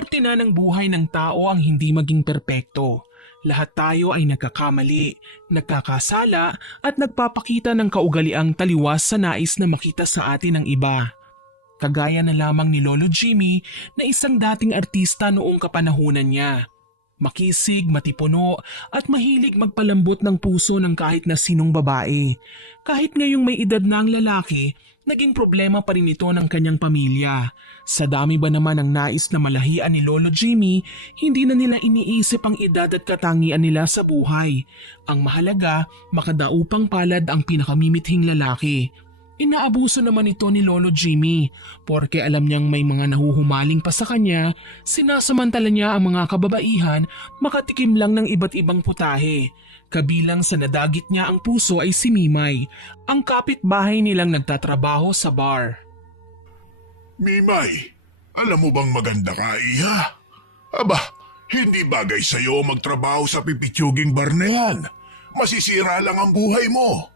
Parte na ng buhay ng tao ang hindi maging perpekto. Lahat tayo ay nagkakamali, nagkakasala at nagpapakita ng kaugaliang taliwas sa nais na makita sa atin ng iba. Kagaya na lamang ni Lolo Jimmy na isang dating artista noong kapanahunan niya. Makisig, matipuno at mahilig magpalambot ng puso ng kahit na sinong babae. Kahit ngayong may edad na ang lalaki, naging problema pa rin ito ng kanyang pamilya. Sa dami ba naman ang nais na malahian ni Lolo Jimmy, hindi na nila iniisip ang edad at katangian nila sa buhay. Ang mahalaga, makadaupang palad ang pinakamimithing lalaki. Inaabuso naman ito ni Lolo Jimmy porque alam niyang may mga nahuhumaling pa sa kanya, sinasamantala niya ang mga kababaihan makatikim lang ng iba't ibang putahe. Kabilang sa nadagit niya ang puso ay si Mimay, ang kapitbahay nilang nagtatrabaho sa bar. Mimay, alam mo bang maganda ka, iha? Aba, hindi bagay sa'yo magtrabaho sa pipitsuging bar na yan. Masisira lang ang buhay mo.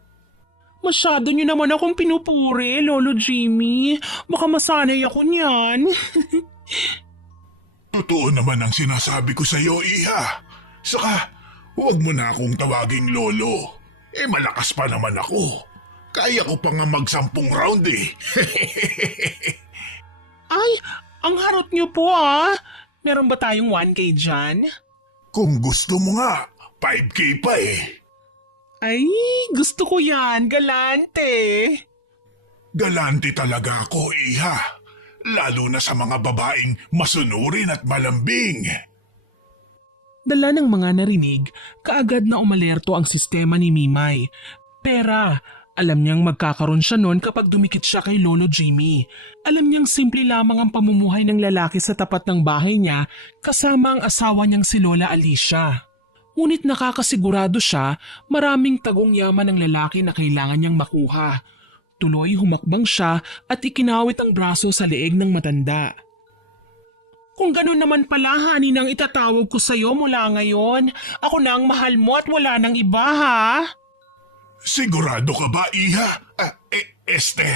Masyado niyo naman akong pinupuri, Lolo Jimmy. Baka masanay ako niyan. Totoo naman ang sinasabi ko sa'yo, iha. Saka, huwag mo na akong tawaging lolo. Malakas pa naman ako. Kaya ko pa nga mag-10 round eh. Ay, ang harot niyo po ah. Meron ba tayong 1K dyan? Kung gusto mo nga, 5K pa eh. Ay, gusto ko yan. Galante. Galante talaga ako, iha. Lalo na sa mga babaeng masunurin at malambing. Dala ng mga narinig, kaagad na umalerto ang sistema ni Mimay. Pera, alam niyang magkakaroon siya noon kapag dumikit siya kay Lolo Jimmy. Alam niyang simple lamang ang pamumuhay ng lalaki sa tapat ng bahay niya kasama ang asawa niyang si Lola Alicia. Ngunit nakakasigurado siya maraming tagong yaman ng lalaki na kailangan niyang makuha. Tuloy humakbang siya at ikinawit ang braso sa leeg ng matanda. Kung ganun naman pala, hanin ang itatawag ko sa'yo mula ngayon. Ako na ang mahal mo at wala nang iba, ha? Sigurado ka ba, iha?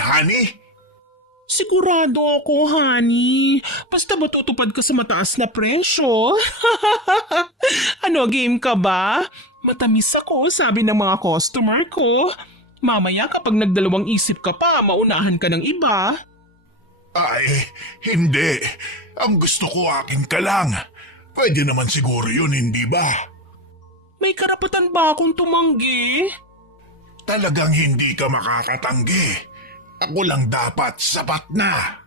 Honey? Sigurado ako, honey. Basta ba tutupad ka sa mataas na presyo? Ano, game ka ba? Matamis ako, sabi ng mga customer ko. Mamaya kapag nagdalawang isip ka pa, maunahan ka ng iba. Ay, hindi. Ang gusto ko akin ka lang. Pwede naman siguro yun, hindi ba? May karapatan ba akong tumanggi? Talagang hindi ka makakatanggi. Ako lang dapat sapat na.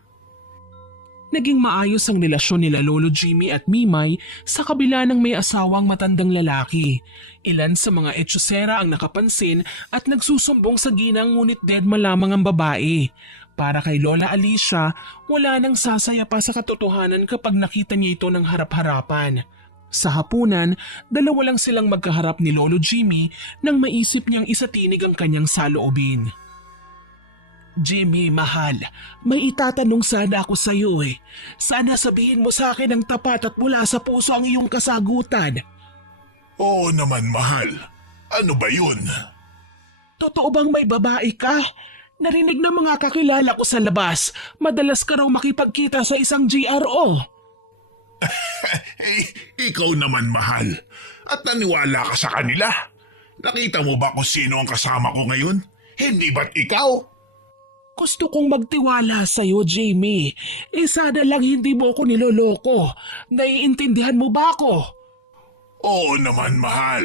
Naging maayos ang relasyon nila Lolo Jimmy at Mimay sa kabila ng may asawang matandang lalaki. Ilan sa mga etsyosera ang nakapansin at nagsusumbong sa ginang ngunit deadma lamang ang babae. Para kay Lola Alicia, wala nang sasaya pa sa katotohanan kapag nakita niya ito ng harap-harapan. Sa hapunan, dalawa lang silang magkaharap ni Lolo Jimmy nang maisip niyang isatinig ang kanyang saloobin. Jimmy, mahal, may itatanong sana ako sa iyo eh. Sana sabihin mo sa akin ang tapat at mula sa puso ang iyong kasagutan. Oo naman, mahal. Ano ba yun? Totoo bang may babae ka? Narinig ng mga kakilala ko sa labas. Madalas ka raw makipagkita sa isang GRO. Ikaw naman, mahal. At naniwala ka sa kanila. Nakita mo ba kung sino ang kasama ko ngayon? Hindi ba't ikaw? Gusto kong magtiwala sa'yo, Jamie. Sana lang hindi mo ako niloloko. Naiintindihan mo ba ako? Oo naman, mahal.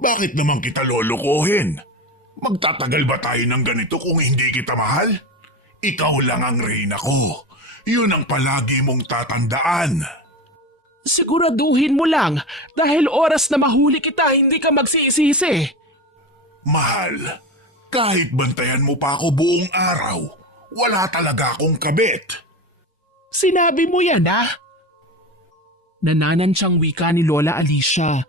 Bakit naman kita lolokohin? Magtatagal ba tayo ng ganito kung hindi kita mahal? Ikaw lang ang reyna ko. Yun ang palagi mong tatandaan. Siguraduhin mo lang dahil oras na mahuli kita, hindi ka magsisisi. Mahal, kahit bantayan mo pa ako buong araw, wala talaga akong kabit. Sinabi mo yan, ha? Nananansyang wika ni Lola Alicia.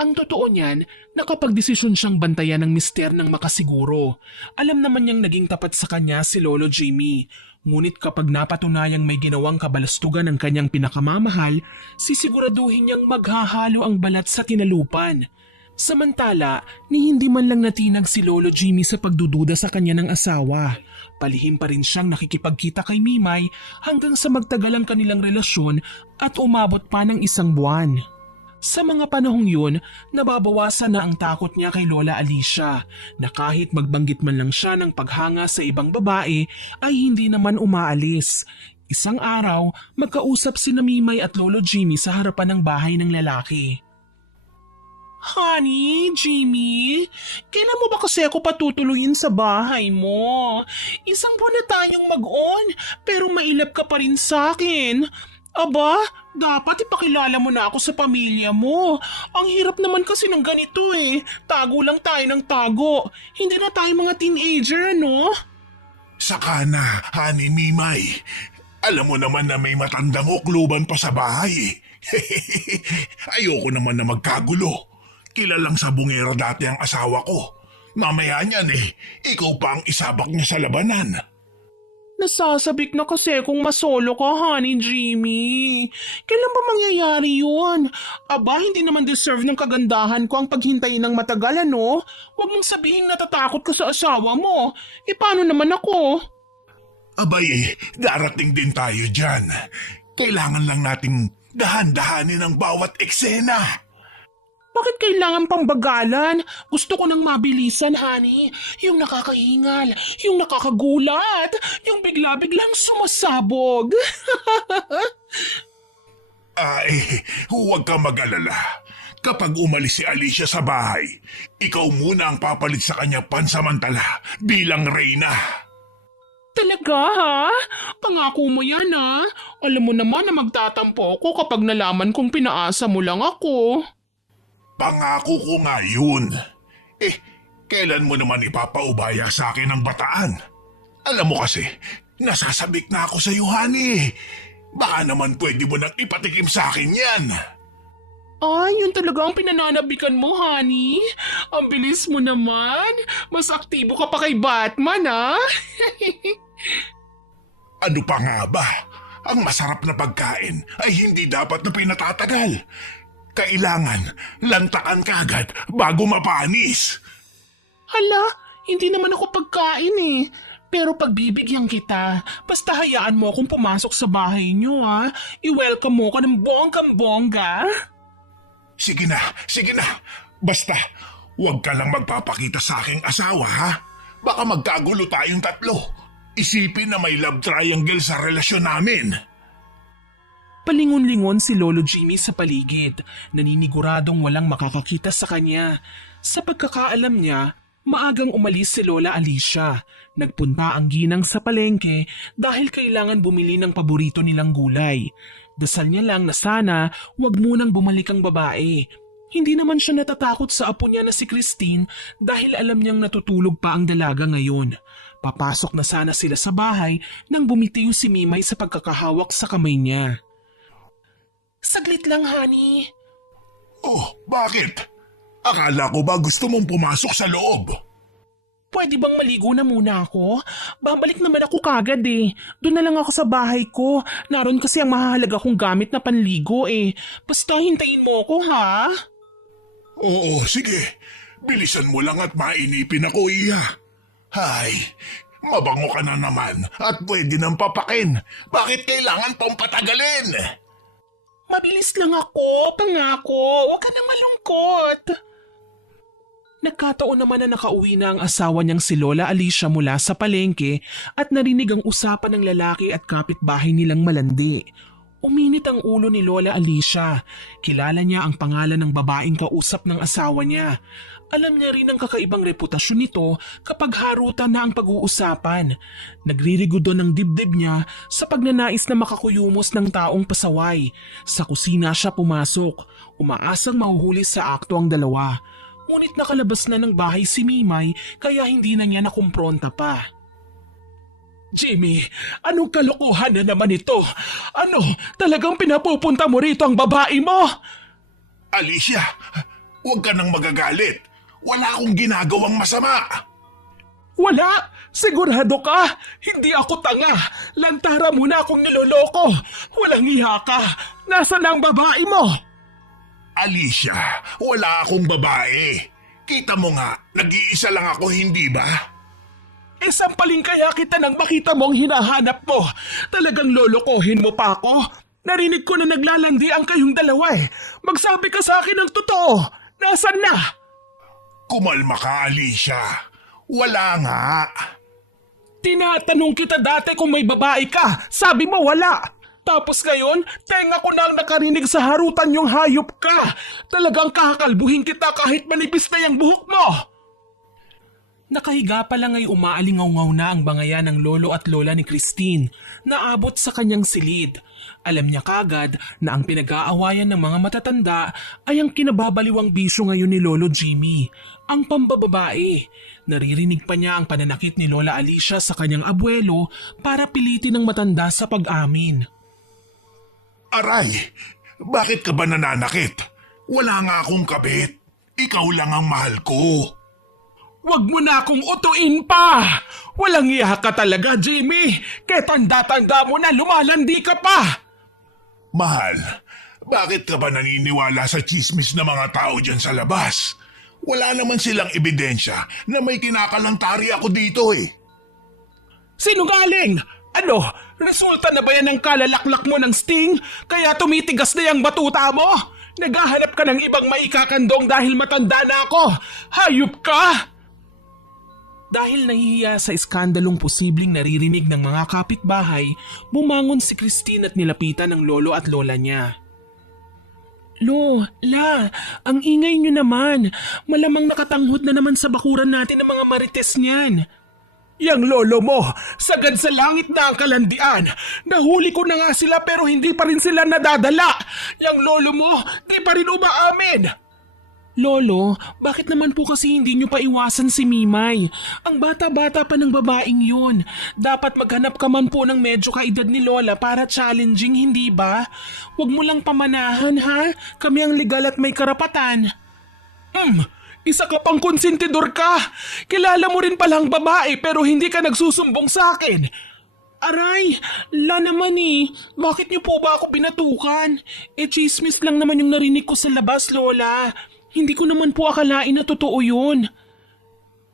Ang totoo niyan, nakapagdesisyon siyang bantayan ng mister ng makasiguro. Alam naman niyang naging tapat sa kanya si Lolo Jimmy. Ngunit kapag napatunayang may ginawang kabalastugan ng kanyang pinakamamahal, sisiguraduhin niyang maghahalo ang balat sa tinalupan. Samantala, ni hindi man lang natinag si Lolo Jimmy sa pagdududa sa kanya ng asawa. Palihim pa rin siyang nakikipagkita kay Mimay hanggang sa magtagal ang kanilang relasyon at umabot pa ng 1 buwan. Sa mga panahong yun, nababawasan na ang takot niya kay Lola Alicia na kahit magbanggit man lang siya ng paghanga sa ibang babae ay hindi naman umaalis. Isang araw, magkausap sina Mimay at Lolo Jimmy sa harapan ng bahay ng lalaki. Honey, Jimmy, kailan mo ba kasi ako patutuloyin sa bahay mo? 1 buwan na tayong mag-on, pero mailap ka pa rin sa akin. Aba, dapat ipakilala mo na ako sa pamilya mo. Ang hirap naman kasi ng ganito eh. Tago lang tayo ng tago. Hindi na tayo mga teenager, no? Saka na, Honey Mimay. Alam mo naman na may matandang ukluban pa sa bahay. Ayoko naman na magkagulo. Kilalang sabungero dati ang asawa ko. Mamaya niyan ikaw pa ang isabak niya sa labanan. Nasasabik na kasi kung masolo ka, Honey Jimmy. Kailan ba mangyayari yun? Aba, hindi naman deserve ng kagandahan ko ang paghintay ng matagal, ano? Huwag mong sabihin natatakot ka sa asawa mo. Paano naman ako? Abay, darating din tayo dyan. Kailangan lang nating dahan-dahanin ang bawat eksena. Bakit kailangan pang bagalan? Gusto ko ng mabilisan, honey. Yung nakakahingal, yung nakakagulat, yung bigla-biglang sumasabog. Huwag ka mag-alala. Kapag umalis si Alicia sa bahay, ikaw muna ang papalit sa kanya pansamantala bilang reyna. Talaga, ha? Pangako mo yan, ha? Alam mo naman na magtatampo ako kapag nalaman kong pinaasa mo lang ako. Pangako ko nga yun. Kailan mo naman ipapaubaya sa akin ang bataan? Alam mo kasi, nasasabik na ako sa iyo, honey. Baka naman pwede mo nang ipatikim sa akin yan. Ay, yun talaga ang pinananabikan mo, honey. Ang bilis mo naman. Mas aktibo ka pa kay Batman, ha? Ano pa nga ba? Ang masarap na pagkain ay hindi dapat na pinatatagal. Kailangan lantakan kagad bago mapanis. Hala, hindi naman ako pagkain eh. Pero pagbibigyan kita, basta hayaan mo akong pumasok sa bahay niyo, ha? I-welcome mo ka ng bonggang-bongga. Sige na. Basta, huwag ka lang magpapakita sa aking asawa, ha? Baka magkagulo tayong tatlo. Isipin na may love triangle sa relasyon namin. Palingon-lingon si Lolo Jimmy sa paligid, naniniguradong walang makakakita sa kanya. Sa pagkakaalam niya, maagang umalis si Lola Alicia. Nagpunta ang ginang sa palengke dahil kailangan bumili ng paborito nilang gulay. Dasal niya lang na sana wag munang bumalik ang babae. Hindi naman siya natatakot sa apo niya na si Christine dahil alam niyang natutulog pa ang dalaga ngayon. Papasok na sana sila sa bahay nang bumitiw si Mimay sa pagkakahawak sa kamay niya. Saglit lang, honey. Oh, bakit? Akala ko ba gusto mong pumasok sa loob? Pwede bang maligo na muna ako? Babalik naman ako kagad eh. Doon na lang ako sa bahay ko. Naroon kasi ang mahahalaga kong gamit na panligo eh. Basta hintayin mo ako, ha? Oo, sige. Bilisan mo lang at mainipin ako, iya. Hay, mabango ka na naman at pwede nang papakin. Bakit kailangan pang patagalin? Mabilis lang ako, pangako. Huwag ka na malungkot. Nagkataon naman na nakauwi na ang asawa niyang si Lola Alicia mula sa palengke at narinig ang usapan ng lalaki at kapitbahay nilang malandi. Uminit ang ulo ni Lola Alicia. Kilala niya ang pangalan ng babaeng kausap ng asawa niya. Alam niya rin ang kakaibang reputasyon nito kapag harutan na ang pag-uusapan. Nagririgodo ng dibdib niya sa pagnanais na makakuyumos ng taong pasaway. Sa kusina siya pumasok, umaasang mahuhuli sa akto ang dalawa. Ngunit nakalabas na ng bahay si Mimay kaya hindi na niya nakumpronta pa. Jimmy, anong kalokohan na naman ito? Ano, talagang pinapupunta mo rito ang babae mo? Alicia, huwag ka nang magagalit. Wala akong ginagawang masama. Wala! Sigurado ka! Hindi ako tanga! Lantara mo na akong niloloko! Walang hiya ka! Nasaan ang babae mo? Alicia, wala akong babae. Kita mo nga, nag-iisa lang ako, hindi ba? Sampaling kaya kita nang makita mo ang hinahanap mo. Talagang lolokohin mo pa ako. Narinig ko na naglalandian kayong dalawa eh. Magsabi ka sa akin ng totoo. Nasaan na? Kumalma ka, Alicia. Wala nga. Tinatanong kita dati kung may babae ka. Sabi mo wala. Tapos ngayon, tenga ko na ang nakarinig sa harutan yung hayop ka. Talagang kakakalbuhin kita kahit manipis na yung buhok mo. Nakahiga pa lang ay umaalingaw-ngaw na ang bangayan ng lolo at lola ni Christine na abot sa kanyang silid. Alam niya kagad na ang pinag-aawayan ng mga matatanda ay ang kinababaliwang bisyo ngayon ni Lolo Jimmy, ang pambababae. Naririnig pa niya ang pananakit ni Lola Alicia sa kanyang abuelo para pilitin ng matanda sa pag-amin. Aray, bakit ka ba nananakit? Wala nga akong kapit. Ikaw lang ang mahal ko. Huwag mo na akong utuin pa! Walang iya ka talaga, Jimmy! Kaya tanda-tanda mo na lumalandi ka pa! Mahal, bakit ka ba naniniwala sa chismis ng mga tao dyan sa labas? Wala naman silang ebidensya na may kinakalantari ako dito eh. Sinungaling! Ano? Resulta na ba yan ng kalalaklak mo ng sting? Kaya tumitigas na yung batuta mo? Naghahanap ka ng ibang maikakandong dahil matanda na ako! Hayop ka! Dahil nahihiya sa iskandalong posibleng naririnig ng mga kapitbahay, bumangon si Christine at nilapitan ng lolo at lola niya. La, ang ingay niyo naman. Malamang nakatanghod na naman sa bakuran natin ng mga marites niyan. Yang lolo mo, sagad sa langit na ang kalandian. Nahuli ko na nga sila pero hindi pa rin sila nadadala. Yang lolo mo, di pa rin umaamin. Lolo, bakit naman po kasi hindi nyo paiwasan si Mimay? Ang bata-bata pa ng babaeng yun. Dapat maghanap ka man po ng medyo kaedad ni Lola para challenging, hindi ba? Huwag mo lang pamanahan ha? Kami ang legal at may karapatan. Isa ka pang konsentidor ka. Kilala mo rin palang babae pero hindi ka nagsusumbong sa akin. Aray, naman eh. Bakit niyo po ba ako binatukan? Chismis lang naman yung narinig ko sa labas, Lola. Hindi ko naman po akalain na totoo yun.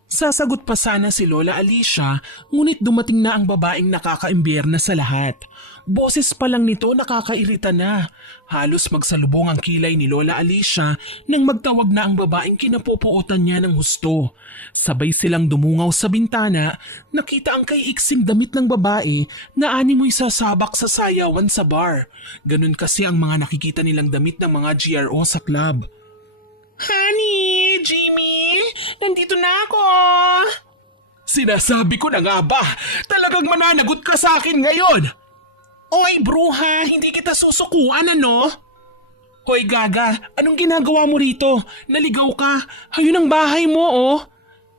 Sasagot pa sana si Lola Alicia, ngunit dumating na ang babaeng nakakaimbyerna sa lahat. Boses pa lang nito nakakairita na. Halos magsalubong ang kilay ni Lola Alicia nang magtawag na ang babaeng kinapupuotan niya ng husto. Sabay silang dumungaw sa bintana, nakita ang kay-iksing damit ng babae na animoy sasabak sa sayawan sa bar. Ganun kasi ang mga nakikita nilang damit ng mga GRO sa club. Honey, Jimmy, nandito na ako. Sinasabi ko na nga ba, talagang mananagot ka sa akin ngayon. Oy bruha, hindi kita susukuan ano? Hoy Gaga, anong ginagawa mo rito? Naligaw ka, hayun ang bahay mo oh.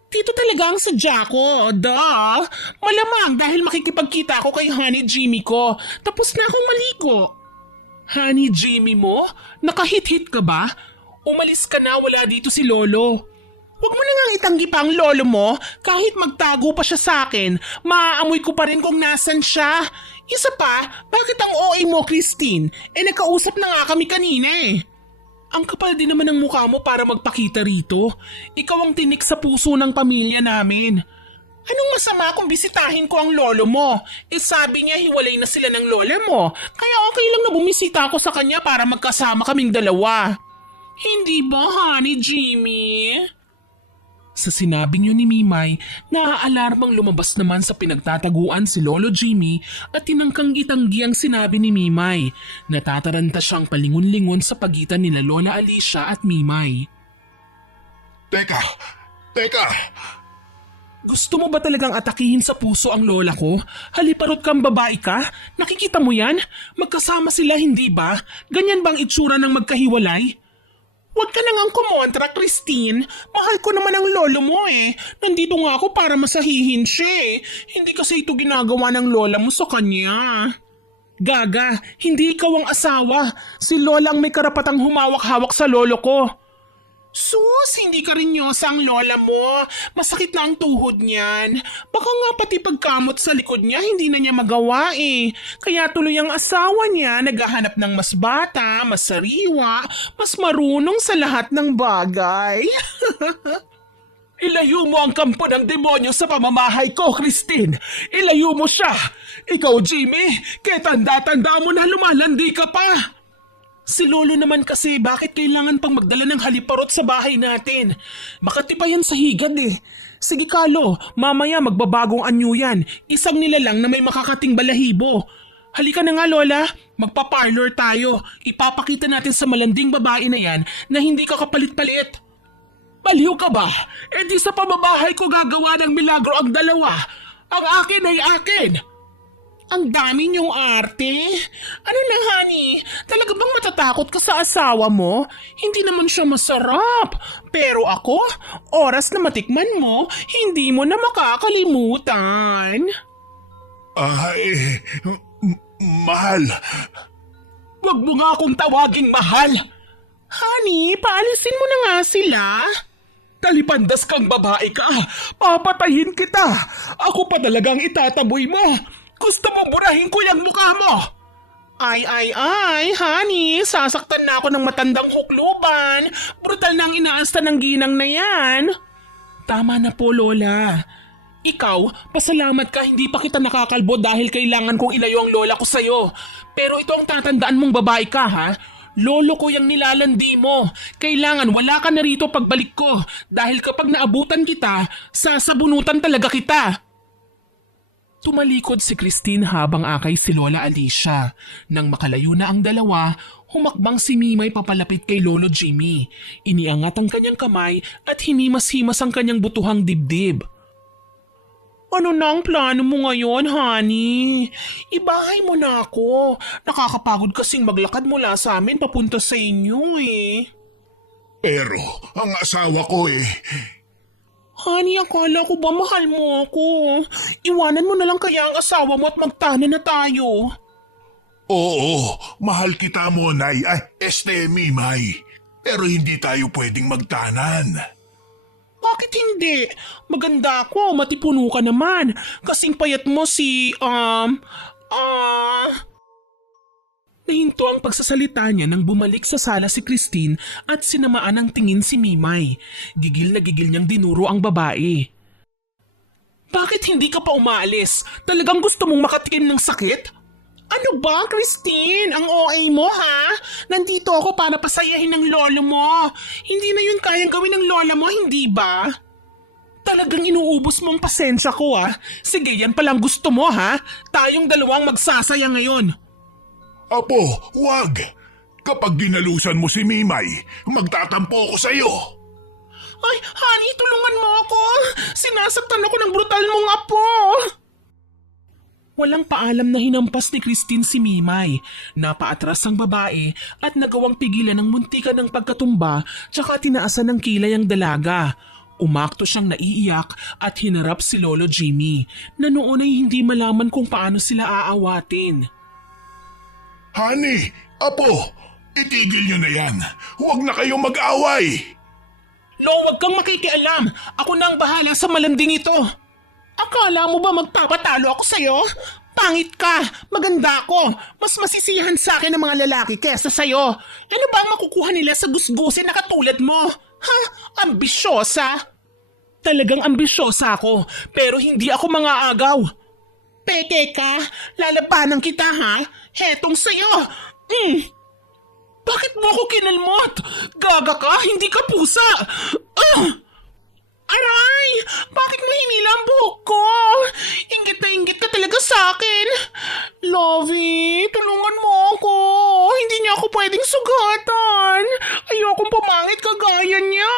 Dito talaga ang sadya ko, duh. Malamang dahil makikipagkita ako kay Honey Jimmy ko, tapos na akong maligo. Honey Jimmy mo? Nakahit-hit ka ba? Umalis ka na, wala dito si Lolo. Huwag mo na nga itanggi pa ang lolo mo. Kahit magtago pa siya sa akin, maaamoy ko pa rin kung nasan siya. Isa pa, bakit ang OA mo, Christine? Nagkausap na nga kami kanina eh. Ang kapal din naman ng mukha mo para magpakita rito. Ikaw ang tinik sa puso ng pamilya namin. Anong masama kung bisitahin ko ang lolo mo? Sabi niya hiwalay na sila ng lola mo. Kaya okay lang na bumisita ako sa kanya para magkasama kaming dalawa. Hindi ba, Honey Jimmy? Sa sinabi niyo ni Mimay, naaalarmang lumabas naman sa pinagtataguan si Lolo Jimmy at tinangkang itanggi ang sinabi ni Mimay. Natataranta siyang palingon-lingon sa pagitan nila Lola Alicia at Mimay. Teka! Gusto mo ba talagang atakihin sa puso ang lola ko? Haliparot kang babae ka? Nakikita mo yan? Magkasama sila hindi ba? Ganyan bang itsura ng magkahiwalay? Huwag ka nang kumontra, Christine. Mahal ko naman ang lolo mo eh. Nandito nga ako para masahihin siya eh. Hindi kasi ito ginagawa ng lola mo sa kanya. Gaga, hindi ikaw ang asawa. Si lola ang may karapatang humawak-hawak sa lolo ko. Sus, hindi ka rin nyosa ang lola mo. Masakit na ang tuhod niyan. Baka nga pati pagkamot sa likod niya hindi na niya magawa eh. Kaya tuloy ang asawa niya naghahanap ng mas bata, mas sariwa, mas marunong sa lahat ng bagay. Ilayo mo ang kampo ng demonyo sa pamamahay ko, Christine! Ilayo mo siya! Ikaw, Jimmy, kaya tanda-tanda mo na lumalandi ka pa! Si Lolo naman kasi bakit kailangan pang magdala ng haliparot sa bahay natin? Makati pa yan sa higad eh. Sige Carlo, mamaya magbabagong anyo yan. Isang nilalang na may makakating balahibo. Halika na nga Lola, magpa-parlor tayo. Ipapakita natin sa malanding babae na yan na hindi ka kapalit-palit. Baliw ka ba? E di sa pamabahay ko gagawa ng milagro ang dalawa. Ang akin ay akin. Ang dami niyong arte. Ano na, honey? Talaga bang matatakot ka sa asawa mo? Hindi naman siya masarap. Pero ako, oras na matikman mo, hindi mo na makakalimutan. Ay, mahal. Huwag mo nga akong tawaging mahal. Honey, paalisin mo na nga sila. Talipandas kang babae ka. Papatayin kita. Ako pa talagang itataboy mo. Gusto mo burahin ko yung mukha mo? Ay, honey, sasaktan na ako ng matandang hukluban. Brutal na ang inaasta ng ginang na yan. Tama na po, Lola. Ikaw, pasalamat ka hindi pa kita nakakalbo dahil kailangan kong ilayo ang lola ko sa'yo. Pero ito ang tatandaan mong babae ka, ha? Lolo ko yung nilalandi mo. Kailangan wala ka na rito pagbalik ko dahil kapag naabutan kita, sasabunutan talaga kita. Tumalikod si Christine habang akay si Lola Alicia. Nang makalayo na ang dalawa, humakbang si Mimay papalapit kay Lolo Jimmy. Iniangat ang kanyang kamay at hinimas-himas ang kanyang butuhang dibdib. Ano na ang plano mo ngayon, honey? Ibahay mo na ako. Nakakapagod kasing maglakad mula sa amin papunta sa inyo eh. Pero ang asawa ko Honey, akala ko ba mahal mo ako? Iwanan mo na lang kaya ang asawa mo at magtana na tayo. Oo, mahal kita Monay. Mimay. Pero hindi tayo pwedeng magtanan. Bakit hindi? Maganda ako, matipuno ka naman. Kasing payat mo Nahinto ang pagsasalita niya nang bumalik sa sala si Christine at sinamaan ng tingin si Mimay. Gigil na gigil niyang dinuro ang babae. Bakit hindi ka pa umaalis? Talagang gusto mong makatikim ng sakit? Ano ba, Christine? Ang OA mo, ha? Nandito ako para pasayahin ng lolo mo. Hindi na yun kayang gawin ng lola mo, hindi ba? Talagang inuubos mo ang pasensya ko, ha? Sige, yan palang gusto mo, ha? Tayong dalawang magsasaya ngayon. Apo, wag! Kapag dinalusan mo si Mimay, magtatampo ako sa'yo. Ay, honey, tulungan mo ako! Sinasaktan ako ng brutal mong apo! Walang paalam na hinampas ni Christine si Mimay. Napaatras ang babae at nagawang pigilan ng muntikan ng pagkatumba tsaka tinaasan ng kilay ang dalaga. Umakto siyang naiiyak at hinarap si Lolo Jimmy na noon ay hindi malaman kung paano sila aawatin. Honey, apo, itigil niyo na yan. Huwag na kayong mag-away. Lo, wag kang makikialam. Ako na ang bahala sa malanding ito. Akala mo ba magpapatalo ako sa'yo? Pangit ka! Maganda ako! Mas masisiyahan sa akin ang mga lalaki kesa sa'yo. Ano ba ang makukuha nila sa gusgusin na katulad mo? Ha? Ambisyosa? Talagang ambisyosa ako, pero hindi ako mga agaw. Peke ka? Lalabanan kita, ha? Hetong sa'yo! Bakit mo ako kinalmot? Gaga ka? Hindi ka pusa! Aray! Bakit mo hinila ang buhok ko? Inggit na inggit ka talaga sa akin. Lovey, tulungan mo ako. Hindi niya ako pwedeng sugatan. Ayokong pumangit kagaya niya.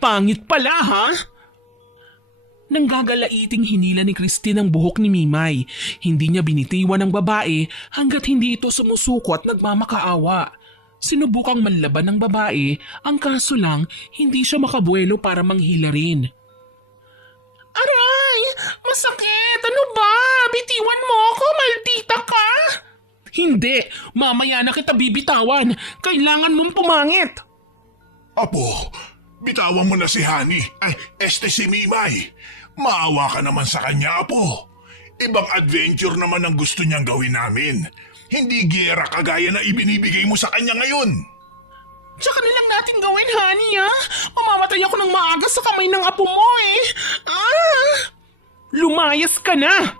Pangit pala, ha? Nanggagalaiting hinila ni Christine ang buhok ni Mimay. Hindi niya binitiwan ng babae hanggat hindi ito sumusuko at nagmamakaawa. Sinubukang manlaban ng babae, ang kaso lang hindi siya makabuelo para manghila rin. Aray! Masakit! Ano ba? Bitiwan mo ako, maldita ka! Hindi! Mamaya na kita bibitawan. Kailangan mong pumangit. Apo, bitawan mo na si Honey. Si Mimay. Maawa ka naman sa kanya, Apo. Ibang adventure naman ang gusto niyang gawin namin. Hindi giyera kagaya na ibinibigay mo sa kanya ngayon. Tsaka na lang natin gawin, honey, ha? Mamamatay ako ng maaga sa kamay ng apo mo, eh. Lumayas ka na!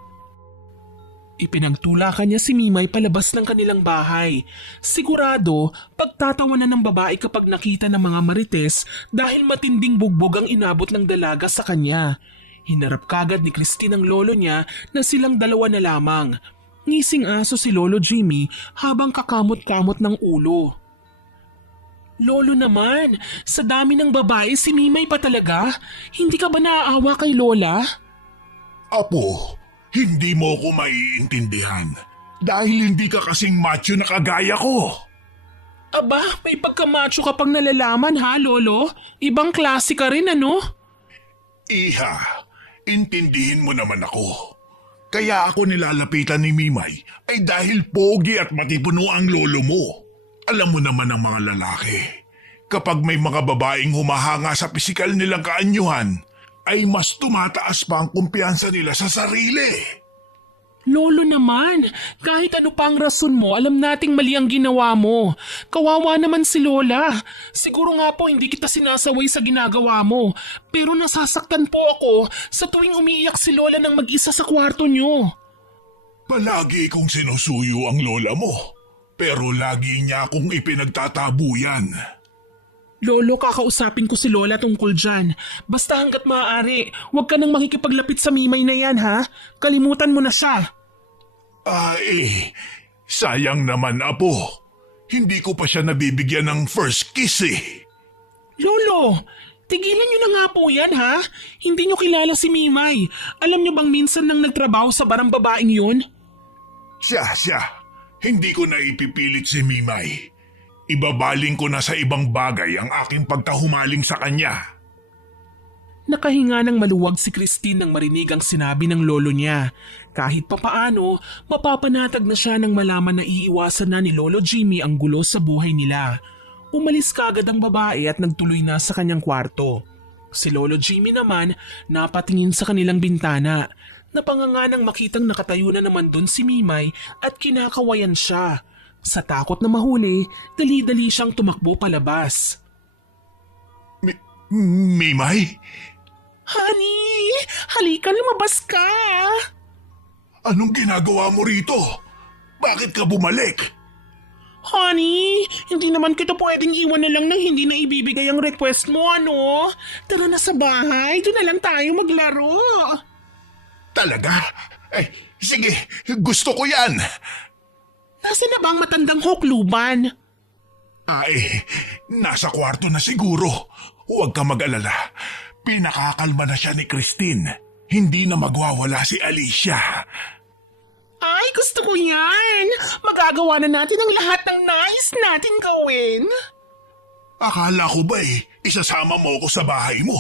Ipinagtulakan niya si Mimay palabas ng kanilang bahay. Sigurado, pagtatawanan ng babae kapag nakita ng mga marites dahil matinding bugbog ang inabot ng dalaga sa kanya. Hinarap kagad ni Christine ang lolo niya na silang dalawa na lamang. Ngising aso si Lolo Jimmy habang kakamot-kamot ng ulo. Lolo naman, sa dami ng babae si Mimay pa talaga? Hindi ka ba naaawa kay Lola? Apo, hindi mo ko maiintindihan dahil hindi ka kasing macho na kagaya ko. Aba, may pagkamacho ka pang nalalaman ha, Lolo? Ibang klase ka rin, ano? Iha, intindihin mo naman ako. Kaya ako nilalapitan ni Mimay ay dahil pogi at matipuno ang lolo mo. Alam mo naman ang mga lalaki. Kapag may mga babaeng humahanga sa pisikal nilang kaanyuhan, ay mas tumataas pa ang kumpiyansa nila sa sarili. Lolo naman, kahit ano pa ang rason mo, alam nating mali ang ginawa mo. Kawawa naman si Lola. Siguro nga po hindi kita sinasaway sa ginagawa mo. Pero nasasaktan po ako sa tuwing umiiyak si Lola ng mag-isa sa kwarto niyo. Palagi kong sinusuyo ang lola mo, pero lagi niya akong ipinagtatabuyan. Lolo, kakausapin ko si Lola tungkol dyan. Basta hanggat maaari, huwag ka nang makikipaglapit sa Mimay na yan, ha? Kalimutan mo na siya. Sayang naman, Apo. Hindi ko pa siya nabibigyan ng first kiss eh. Lolo, tigilan niyo na nga po yan, ha? Hindi niyo kilala si Mimay. Alam niyo bang minsan nang nagtrabaho sa barang babaeng yun? Siya. Hindi ko na ipipilit si Mimay. Ibabaling ko na sa ibang bagay ang aking pagtahumaling sa kanya. Nakahinga ng maluwag si Christine nang marinig ang sinabi ng lolo niya. Kahit papaano, mapapanatag na siya nang malaman na iiwasan na ni Lolo Jimmy ang gulo sa buhay nila. Umalis kaagad ang babae at nagtuloy na sa kanyang kwarto. Si Lolo Jimmy naman napatingin sa kanilang bintana. Napanganga nang makitang nakatayo na naman dun si Mimay at kinakawayan siya. Sa takot na mahuli, dali-dali siyang tumakbo palabas. Mimay? Honey, halika, lumabas ka! Anong ginagawa mo rito? Bakit ka bumalik? Honey, hindi naman kita pwedeng iwan na lang nang hindi na ibibigay ang request mo, ano? Tara na sa bahay, doon na lang tayo maglaro. Talaga? Sige, gusto ko yan. Nasaan na ba ang matandang hukluban? Nasa kwarto na siguro. Huwag ka mag-alala. Pinakakalma na siya ni Christine. Hindi na magwawala si Alicia. Ay, gusto ko yan! Magagawa na natin ang lahat ng nais natin gawin. Akala ko ba isasama mo ko sa bahay mo?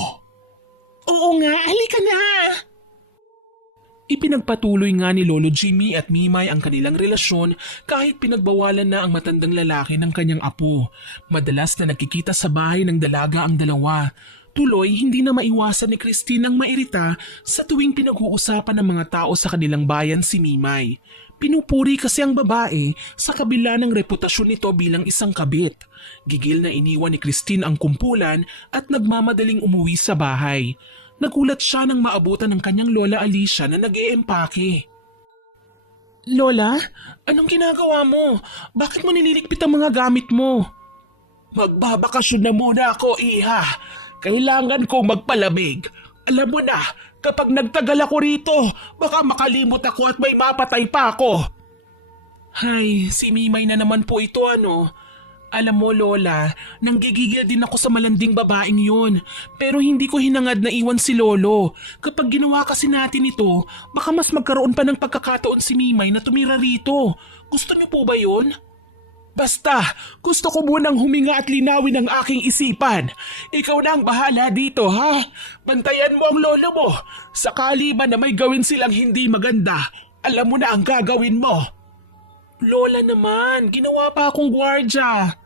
Oo nga, halika na! Ipinagpatuloy nga ni Lolo Jimmy at Mimay ang kanilang relasyon kahit pinagbawalan na ang matandang lalaki ng kanyang apo. Madalas na nagkikita sa bahay ng dalaga ang dalawa. Tuloy, hindi na maiwasan ni Christine ang mairita sa tuwing pinag-uusapan ng mga tao sa kanilang bayan si Mimay. Pinupuri kasi ang babae sa kabila ng reputasyon nito bilang isang kabit. Gigil na iniwan ni Christine ang kumpulan at nagmamadaling umuwi sa bahay. Nagulat siya nang maabutan ng kanyang lola Alicia na nag-iempake. Lola, anong ginagawa mo? Bakit mo nililigpit ang mga gamit mo? Magbabakasyon na muna ako, iha. Kailangan kong magpalamig. Alam mo na, kapag nagtagal ako rito, baka makalimot ako at may mapatay pa ako. Hay, si Mimay na naman po ito, ano? Alam mo, Lola, nanggigigil din ako sa malanding babaeng yun. Pero hindi ko hinangad na iwan si Lolo. Kapag ginawa kasi natin ito, baka mas magkaroon pa ng pagkakataon si Mimay na tumira rito. Gusto niyo po ba yun? Basta, gusto ko munang huminga at linawin ang aking isipan. Ikaw na ang bahala dito, ha? Bantayan mo ang lolo mo. Sakali ba na may gawin silang hindi maganda, alam mo na ang gagawin mo. Lola naman, ginawa pa akong gwardya.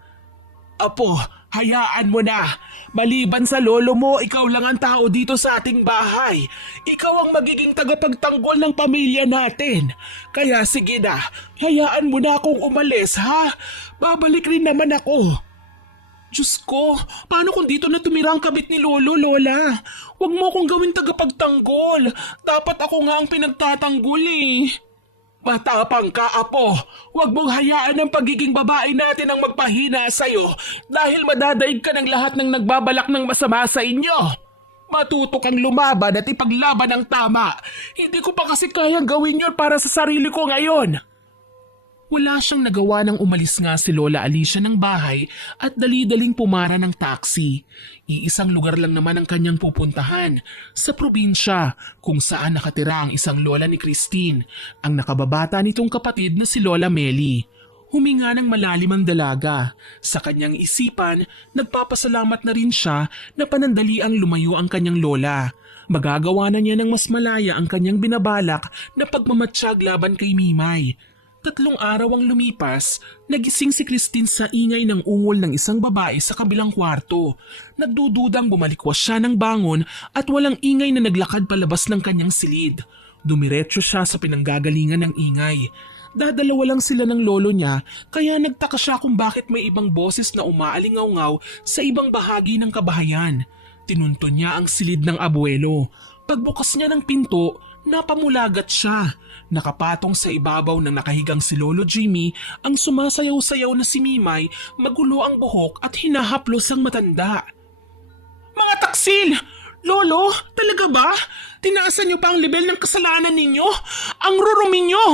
Apo, hayaan mo na. Maliban sa lolo mo, ikaw lang ang tao dito sa ating bahay. Ikaw ang magiging tagapagtanggol ng pamilya natin. Kaya sige na, hayaan mo na akong umalis, ha? Babalik rin naman ako. Diyos ko, paano kung dito na tumira ang kabit ni Lolo, Lola? Huwag mo akong gawin tagapagtanggol. Dapat ako nga ang pinagtatanggol eh. Matapang ka, Apo. Huwag mong hayaan ang pagiging babae natin ang magpahina sa'yo dahil madadaig ka ng lahat ng nagbabalak ng masama sa inyo. Matuto kang lumaban at ipaglaban ang tama. Hindi ko pa kasi kayang gawin yon para sa sarili ko ngayon. Wala siyang nagawa nang umalis nga si Lola Alicia ng bahay at dali-daling pumara ng taxi. Iisang lugar lang naman ang kanyang pupuntahan, sa probinsya kung saan nakatira ang isang lola ni Christine, ang nakababata nitong kapatid na si Lola Meli. Huminga ng malalim ang dalaga. Sa kanyang isipan, nagpapasalamat na rin siya na panandaliang lumayo ang kanyang lola. Magagawa na niya ng mas malaya ang kanyang binabalak na pagmamatsyag laban kay Mimay. 3 araw ang lumipas, nagising si Christine sa ingay ng ungol ng isang babae sa kabilang kwarto. Nagdududang bumalikwas siya ng bangon at walang ingay na naglakad palabas ng kanyang silid. Dumiretso siya sa pinanggagalingan ng ingay. Dadalawa lang sila ng lolo niya kaya nagtaka siya kung bakit may ibang boses na umaalingaw-ngaw sa ibang bahagi ng kabahayan. Tinunto niya ang silid ng abuelo. Pagbukas niya ng pinto, napamulagat siya. Nakapatong sa ibabaw ng nakahigang si Lolo Jimmy ang sumasayaw-sayaw na si Mimay, magulo ang buhok at hinahaplos ang matanda. Mga taksil! Lolo, talaga ba? Tinaasan niyo pa ang level ng kasalanan ninyo? Ang rurumi niyo!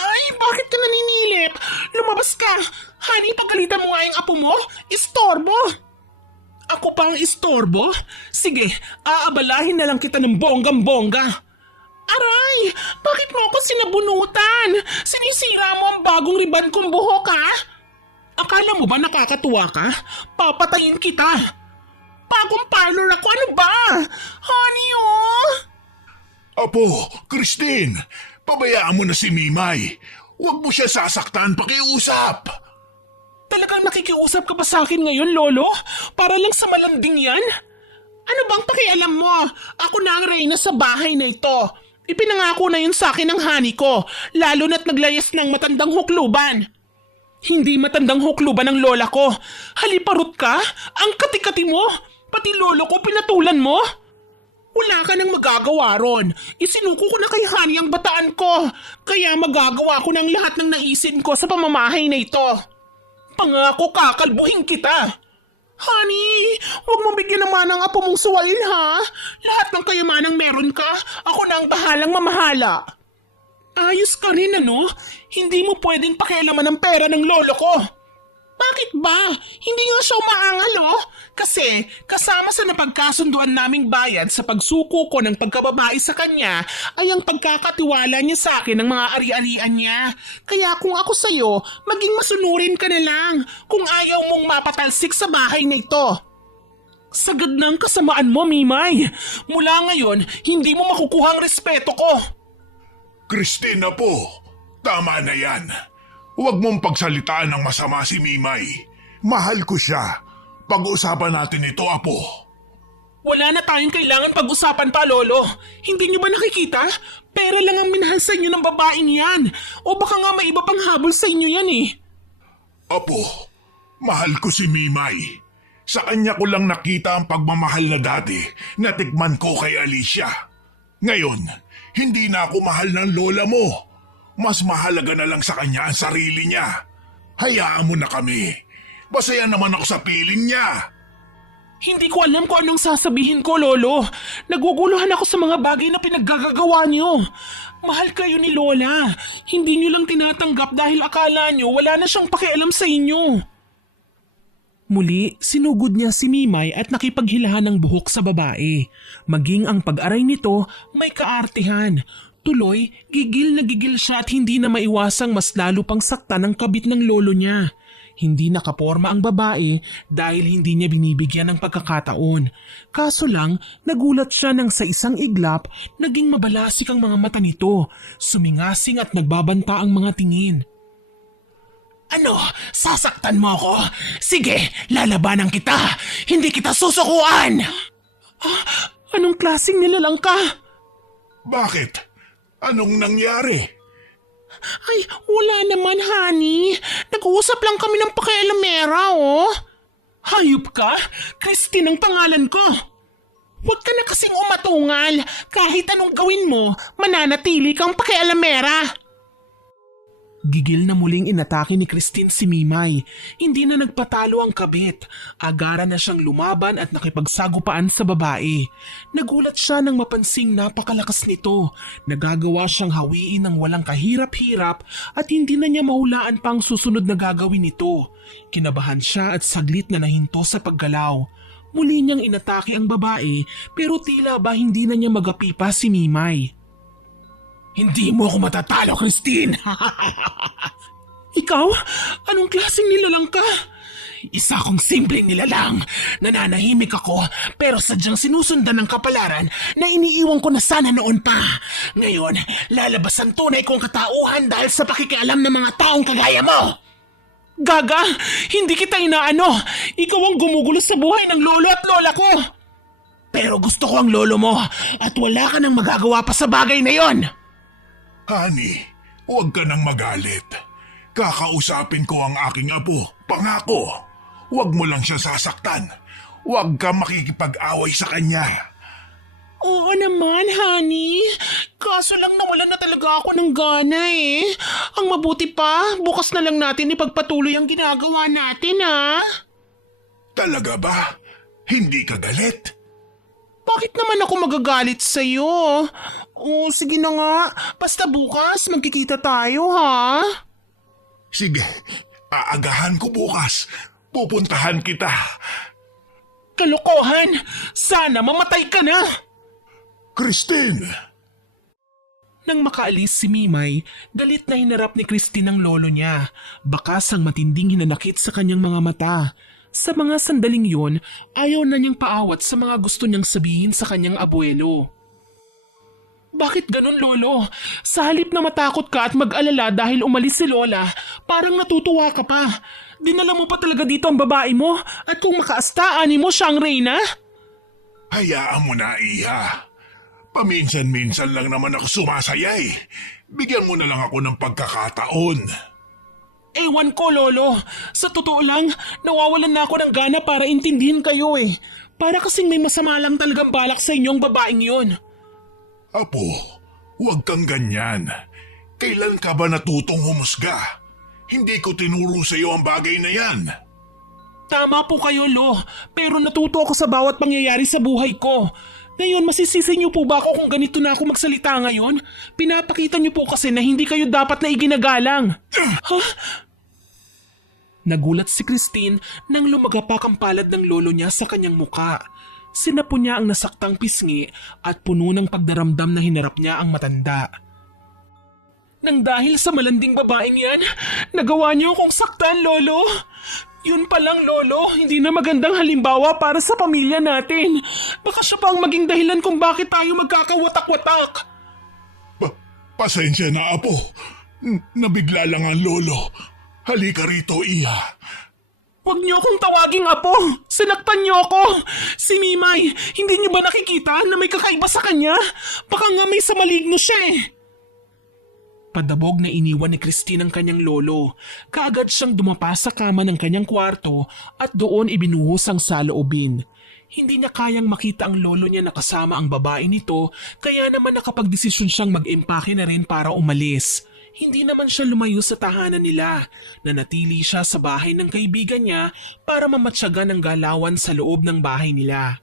Ay, bakit ka naninilip? Lumabas ka! Honey, pagalitan mo nga yung apo mo? Istorbo! Ako pa ang istorbo? Sige, aabalahin na lang kita ng bonggang-bongga. Aray! Bakit mo ako sinabunutan? Sinisira mo ang bagong riban kong buhok, ha? Akala mo ba nakakatuwa ka? Papatayin kita! Bagong parlor ako, ano ba? Honey, oh! Apo, Christine, pabayaan mo na si Mimay. Huwag mo siya sasaktan, pakiusap. Talagang nakikiusap ka pa sa akin ngayon, Lolo? Para lang sa malanding yan? Ano bang pakialam mo? Ako na ang reyna sa bahay na ito. Ipinangako na yun sa akin ng honey ko, lalo na't naglayas ng matandang hukluban. Hindi matandang hukluban ang lola ko. Haliparot ka? Ang kati-kati mo? Pati lolo ko pinatulan mo? Wala ka nang magagawa ron. Isinuko ko na kay honey ang bataan ko. Kaya magagawa ko ng lahat ng naisin ko sa pamamahay na ito. Pangako kakalbuhin kita. Honey, huwag mo bigyan naman ang apo mong suwain, ha? Lahat ng kayamanang meron ka, ako na ang bahalang mamahala. Ayos ka rin, ano? Hindi mo pwedeng pakialaman ang pera ng lolo ko. Bakit ba? Hindi nga siya umaangal, oh. Kasi kasama sa napagkasunduan naming bayad sa pagsuko ko ng pagkababae sa kanya ay ang pagkakatiwala niya sa akin ng mga ari-arian niya. Kaya kung ako sa'yo, maging masunurin ka na lang kung ayaw mong mapatalsik sa bahay na ito. Sagad na ang kasamaan mo, Mimay. Mula ngayon, hindi mo makukuha ang respeto ko. Christine, Apo, tama na yan. Huwag mong pagsalitaan ng masama si Mimay. Mahal ko siya. Pag-uusapan natin ito, Apo. Wala na tayong kailangan pag-usapan pa, Lolo. Hindi niyo ba nakikita? Pera lang ang minahal sa inyo ng babaeng yan. O baka nga may iba pang habol sa inyo yan eh. Apo, mahal ko si Mimay. Sa kanya ko lang nakita ang pagmamahal na dati na tikman ko kay Alicia. Ngayon, hindi na ako mahal ng lola mo. Mas mahalaga na lang sa kanya ang sarili niya. Hayaan mo na kami. Masaya naman ako sa piling niya. Hindi ko alam kung anong sasabihin ko, Lolo. Naguguluhan ako sa mga bagay na pinaggagawa niyo. Mahal kayo ni Lola. Hindi niyo lang tinatanggap dahil akala niyo wala na siyang pakialam sa inyo. Muli, sinugod niya si Mimay at nakipaghilahan ng buhok sa babae. Maging ang pag-aray nito, may kaartihan. Tuloy, gigil na gigil siya at hindi na maiwasang mas lalo pang saktan ang kabit ng lolo niya. Hindi nakaporma ang babae dahil hindi niya binibigyan ng pagkakataon. Kaso lang, nagulat siya nang sa isang iglap, naging mabalasik ang mga mata nito. Sumingasing at nagbabanta ang mga tingin. Ano? Sasaktan mo ako? Sige, lalabanan kita! Hindi kita susukuan! Anong klaseng nilalang ka? Bakit? Anong nangyari? Ay, wala naman, honey. Nag-uusap lang kami ng pakialamera, oh. Hayop ka? Christine ang pangalan ko. Huwag ka na kasing umatungal. Kahit anong gawin mo, mananatili kang pakialamera. Gigil na muling inatake ni Christine si Mimay. Hindi na nagpatalo ang kabit. Agara na siyang lumaban at nakipagsagupaan sa babae. Nagulat siya nang mapansing napakalakas nito. Nagagawa siyang hawiin ng walang kahirap-hirap at hindi na niya mahulaan pa ang susunod na gagawin nito. Kinabahan siya at saglit na nahinto sa paggalaw. Muli niyang inatake ang babae pero tila ba hindi na niya magapi pa si Mimay. Hindi mo ako matatalo, Christine! Ikaw? Anong klaseng nilalang ka? Isa akong simpleng nilalang. Nananahimik ako pero sadyang sinusundan ng kapalaran na iniiwan ko na sana noon pa. Ngayon, lalabas ang tunay kong katauhan dahil sa pakikialam ng mga taong kagaya mo. Gaga, hindi kita inaano. Ikaw ang gumugulo sa buhay ng lolo at lola ko. Pero gusto ko ang lolo mo at wala ka nang magagawa pa sa bagay na yon. Honey, huwag ka nang magalit. Kakausapin ko ang aking apo. Pangako, huwag mo lang siya sasaktan. Huwag ka makikipag-away sa kanya. Oo naman, honey. Kaso lang nawalan na talaga ako ng gana eh. Ang mabuti pa, bukas na lang natin ipagpatuloy ang ginagawa natin, ha? Talaga ba? Hindi ka galit? Bakit naman ako magagalit sa'yo? Oo, sige na nga. Basta bukas, magkikita tayo, ha? Sige, aagahan ko bukas. Pupuntahan kita. Kalokohan! Sana mamatay ka na! Christine! Nang makaalis si Mimay, galit na hinarap ni Christine ang lolo niya. Bakas ang matinding hinanakit sa kanyang mga mata. Sa mga sandaling yon, ayaw na niyang paawat sa mga gusto niyang sabihin sa kanyang abuelo. Bakit ganun, lolo? Sa halip na matakot ka at mag-alala dahil umalis si lola, parang natutuwa ka pa. Dinala mo pa talaga dito ang babae mo at kung makaastaan mo siyang reyna? Hayaan mo na, Iha. Paminsan-minsan lang naman ako sumasayay. Bigyan mo na lang ako ng pagkakataon. Ewan ko, lolo. Sa totoo lang, nawawalan na ako ng gana para intindihin kayo eh. Para kasing may masama lang talagang balak sa inyong babaeng yon. Apo, huwag kang ganyan. Kailan ka ba natutong humusga? Hindi ko tinuro sa iyo ang bagay na yan. Tama po kayo, lo. Pero natuto ako sa bawat pangyayari sa buhay ko. Ngayon, masisisi niyo po ba ako kung ganito na ako magsalita ngayon? Pinapakita niyo po kasi na hindi kayo dapat na iginagalang. Ha? Nagulat si Christine nang lumagapak ang palad ng lolo niya sa kanyang muka. Sinapo niya ang nasaktang pisngi at puno ng pagdaramdam na hinarap niya ang matanda. Nang dahil sa malanding babaeng yan, nagawa niyo akong saktan, lolo. Yun palang, lolo, hindi na magandang halimbawa para sa pamilya natin. Baka siya pa ang maging dahilan kung bakit tayo magkakawatak-watak. Pasensya na, Apo. Nabigla lang ang lolo. Halika rito, Iha. Huwag niyo akong tawaging apo. Sinaktan niyo ako. Si Mimay, hindi niyo ba nakikita na may kakaiba sa kanya? Baka nga may sa maligno siya eh. Padabog na iniwan ni Christine ang kanyang lolo. Kaagad siyang dumapa sa kama ng kanyang kwarto at doon ibinuhos ang saloobin. Hindi niya kayang makita ang lolo niya na kasama ang babae nito kaya naman nakapagdesisyon siyang mag-empake na rin para umalis. Hindi naman siya lumayo sa tahanan nila. Nanatili siya sa bahay ng kaibigan niya para mamatyagan ng galawan sa loob ng bahay nila.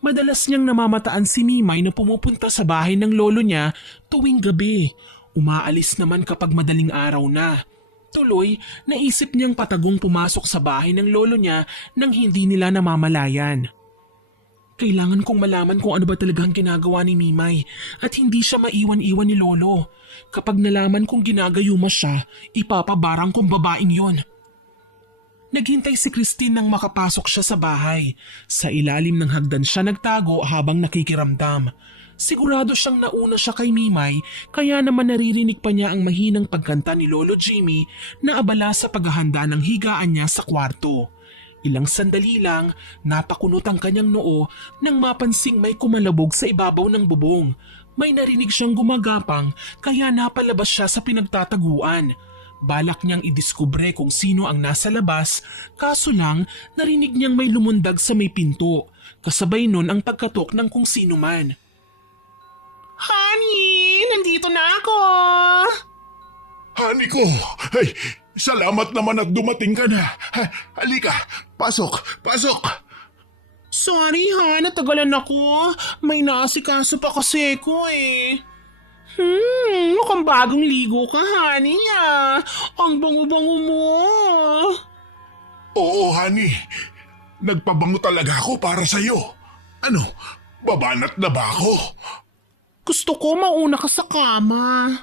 Madalas niyang namamataan si Mimay na pumupunta sa bahay ng lolo niya tuwing gabi. Umaalis naman kapag madaling araw na. Tuloy, naisip niyang patagong pumasok sa bahay ng lolo niya nang hindi nila namamalayan. Kailangan kong malaman kung ano ba talagang ginagawa ni Mimay at hindi siya maiwan-iwan ni lolo. Kapag nalaman kong ginagayuma siya, ipapabarang kong babaeng yon. Naghintay si Christine nang makapasok siya sa bahay. Sa ilalim ng hagdan siya nagtago habang nakikiramdam. Sigurado siyang nauna siya kay Mimay kaya naman naririnig pa niya ang mahinang pagkanta ni Lolo Jimmy na abala sa paghahanda ng higaan niya sa kwarto. Ilang sandali lang, napakunot ang kanyang noo nang mapansing may kumalabog sa ibabaw ng bubong. May narinig siyang gumagapang kaya napalabas siya sa pinagtataguan. Balak niyang idiskubre kung sino ang nasa labas, kaso lang narinig niyang may lumundag sa may pinto. Kasabay nun ang pagkatok ng kung sino man. Honey, nandito na ako! Honey ko! Ay, salamat naman at dumating ka na. Halika, pasok, pasok! Sorry ha, natagalan ako. May naasikaso pa kasi ko eh. Mukhang bagong ligo ka, honey ah. Ang bango-bango mo. Oo, honey. Nagpabango talaga ako para sa'yo. Ano, babanat na ba ako? Gusto ko mauna ka sa kama.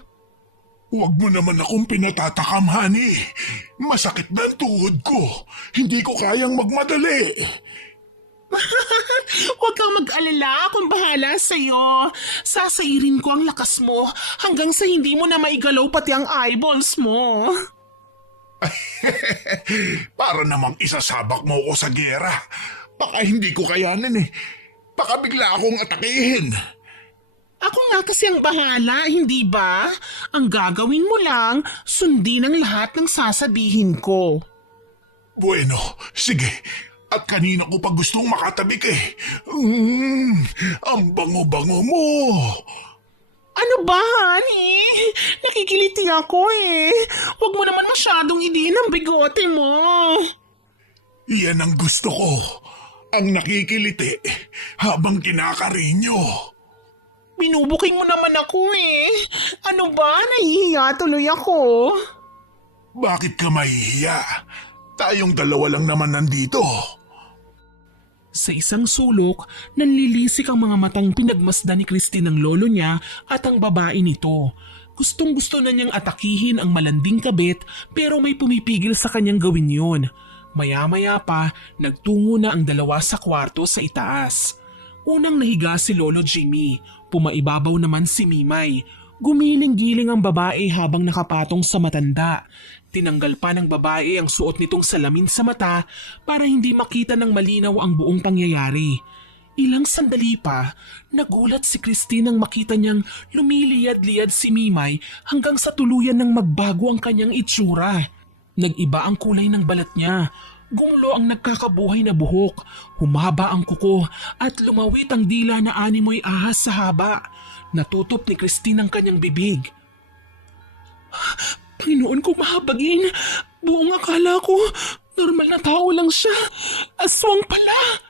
Huwag mo naman akong pinatatakam, honey. Masakit na ang tuhod ko. Hindi ko kayang magmadali. Huwag kang mag-alala, akong bahala sa'yo. Sasairin ko ang lakas mo hanggang sa hindi mo na maigalaw pati ang eyeballs mo. Para namang isasabak mo ako sa gera. Baka hindi ko kayanin eh. Baka bigla akong atakihin. Ako nga kasi ang bahala, hindi ba? Ang gagawin mo lang, sundin ang lahat ng sasabihin ko. Bueno, sige. At kanina ko pa gustong makatabik eh. Ang bango-bango mo. Ano ba, honey? Nakikiliti ako eh. Huwag mo naman masyadong idiin ang bigote mo. Iyan ang gusto ko. Ang nakikiliti habang kinakarinyo. Binubuking mo naman ako eh. Ano ba? Nahihiya tuloy ako. Bakit ka mahihiya? Tayong dalawa lang naman nandito. Sa isang sulok, nanlilisik ang mga matang pinagmasdan ni Christine ng lolo niya at ang babae nito. Gustong-gusto na niyang atakihin ang malanding kabit pero may pumipigil sa kanyang gawin yun. Maya-maya pa, nagtungo na ang dalawa sa kwarto sa itaas. Unang nahiga si Lolo Jimmy, pumaibabaw naman si Mimay. Gumiling-giling ang babae habang nakapatong sa matanda. Tinanggal pa ng babae ang suot nitong salamin sa mata para hindi makita ng malinaw ang buong pangyayari. Ilang sandali pa, nagulat si Christine nang makita niyang lumiliyad-liyad si Mimay hanggang sa tuluyan ng magbago ang kanyang itsura. Nag-iba ang kulay ng balat niya. Gumulo ang nagkakabuhay na buhok, humaba ang kuko at lumawit ang dila na animoy ahas sa haba. Natutop ni Christine ang kanyang bibig. Panginoon ko mahabagin, buong akala ko, normal na tao lang siya, aswang pala.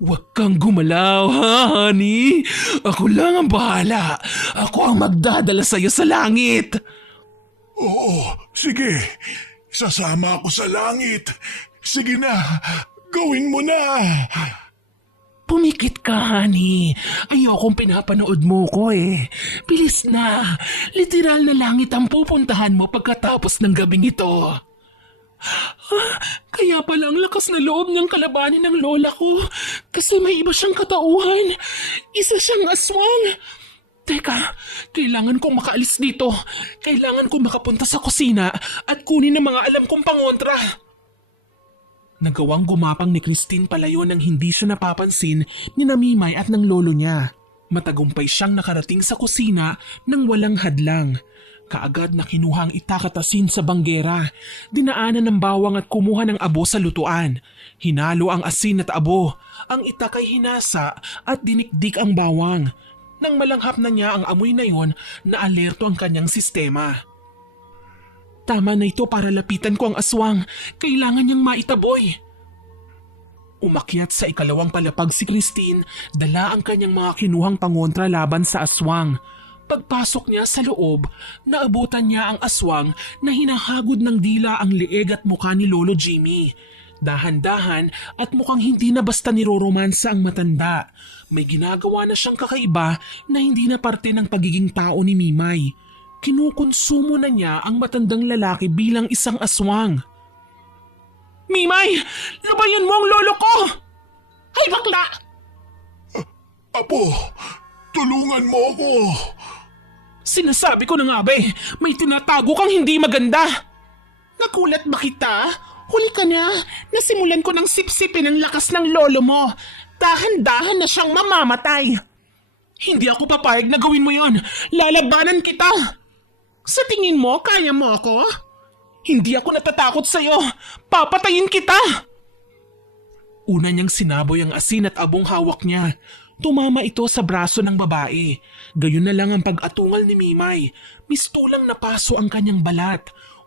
Huwag kang gumalaw ha, honey. Ako lang ang bahala. Ako ang magdadala sa'yo sa langit. Oo, sige. Sasama ako sa langit. Sige na, gawin mo na. Pumikit ka, honey. Ayokong pinapanood mo ko eh. Bilis na. Literal na langit ang pupuntahan mo pagkatapos ng gabing ito. Kaya pala ang lakas na loob niyang kalabanin ng lola ko. Kasi may iba siyang katauhan. Isa siyang aswang. Teka, kailangan kong makaalis dito. Kailangan kong makapunta sa kusina at kunin ang mga alam kong pangontra. Nagawang gumapang ni Christine palayo nang hindi siya napapansin ni Namimay at ng lolo niya. Matagumpay siyang nakarating sa kusina nang walang hadlang. Kaagad na kinuha ang itak at asin sa banggera. Dinaanan ng bawang at kumuha ng abo sa lutuan. Hinalo ang asin at abo. Ang itak ay hinasa at dinikdik ang bawang. Nang malanghap na niya ang amoy na yon, naalerto ang kanyang sistema. Tama na ito para lapitan ko ang aswang. Kailangan niyang maitaboy. Umakyat sa ikalawang palapag si Christine, dala ang kanyang mga kinuhang pangontra laban sa aswang. Pagpasok niya sa loob, naabutan niya ang aswang na hinahagod ng dila ang leeg at mukha ni Lolo Jimmy. Dahan-dahan at mukhang hindi na basta niroromansa ang matanda. May ginagawa na siyang kakaiba na hindi na parte ng pagiging tao ni Mimay. Kinukonsumo na niya ang matandang lalaki bilang isang aswang. Mimay! Labayan mo ang lolo ko! Ay bakla! Apo, tulungan mo ako. Sinasabi ko na nga ba may tinatago kang hindi maganda. Nakulat ba kita? Huli ka na. Nasimulan ko ng sipsipin ang lakas ng lolo mo. Dahan-dahan na siyang mamamatay. Hindi ako papayag na gawin mo yon. Lalabanan kita! Sa tingin mo, kaya mo ako? Hindi ako natatakot sa'yo. Papatayin kita! Una niyang sinaboy ang asin at abong hawak niya. Tumama ito sa braso ng babae. Gayon na lang ang pag-atungal ni Mimay. Mistulang napaso ang kanyang balat.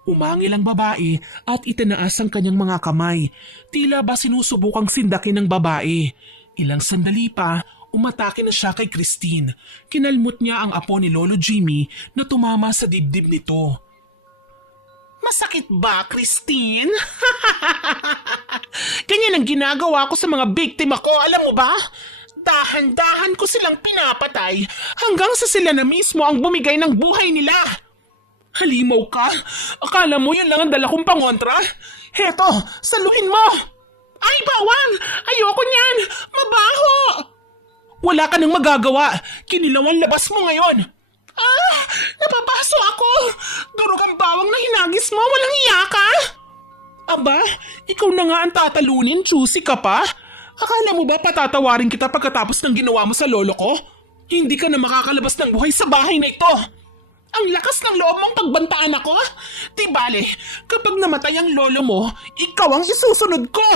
Umangil ang babae at itinaas ang kanyang mga kamay. Tila ba sinusubukang sindakin ng babae. Ilang sandali pa, umatake na siya kay Christine. Kinalmot niya ang apo ni Lolo Jimmy na tumama sa dibdib nito. Masakit ba, Christine? Ganyan ang ginagawa ko sa mga biktima ko, alam mo ba? Dahan-dahan ko silang pinapatay hanggang sa sila na mismo ang bumigay ng buhay nila. Halimaw ka? Akala mo yun lang ang dala kong pangontra? Heto, saluhin mo! Ay, bawang! Ayoko niyan! Mabaho! Wala ka nang magagawa. Kinilawan labas mo ngayon. Ah! Napapaso ako! Durog ang bawang na hinagis mo. Walang iya ka! Aba, ikaw na nga ang tatalunin. Juicy ka pa? Akala mo ba patatawarin kita pagkatapos ng ginawa mo sa lolo ko? Hindi ka na makakalabas ng buhay sa bahay na ito. Ang lakas ng loob mong pagbantaan ako? Di bale, kapag namatay ang lolo mo, ikaw ang isusunod ko!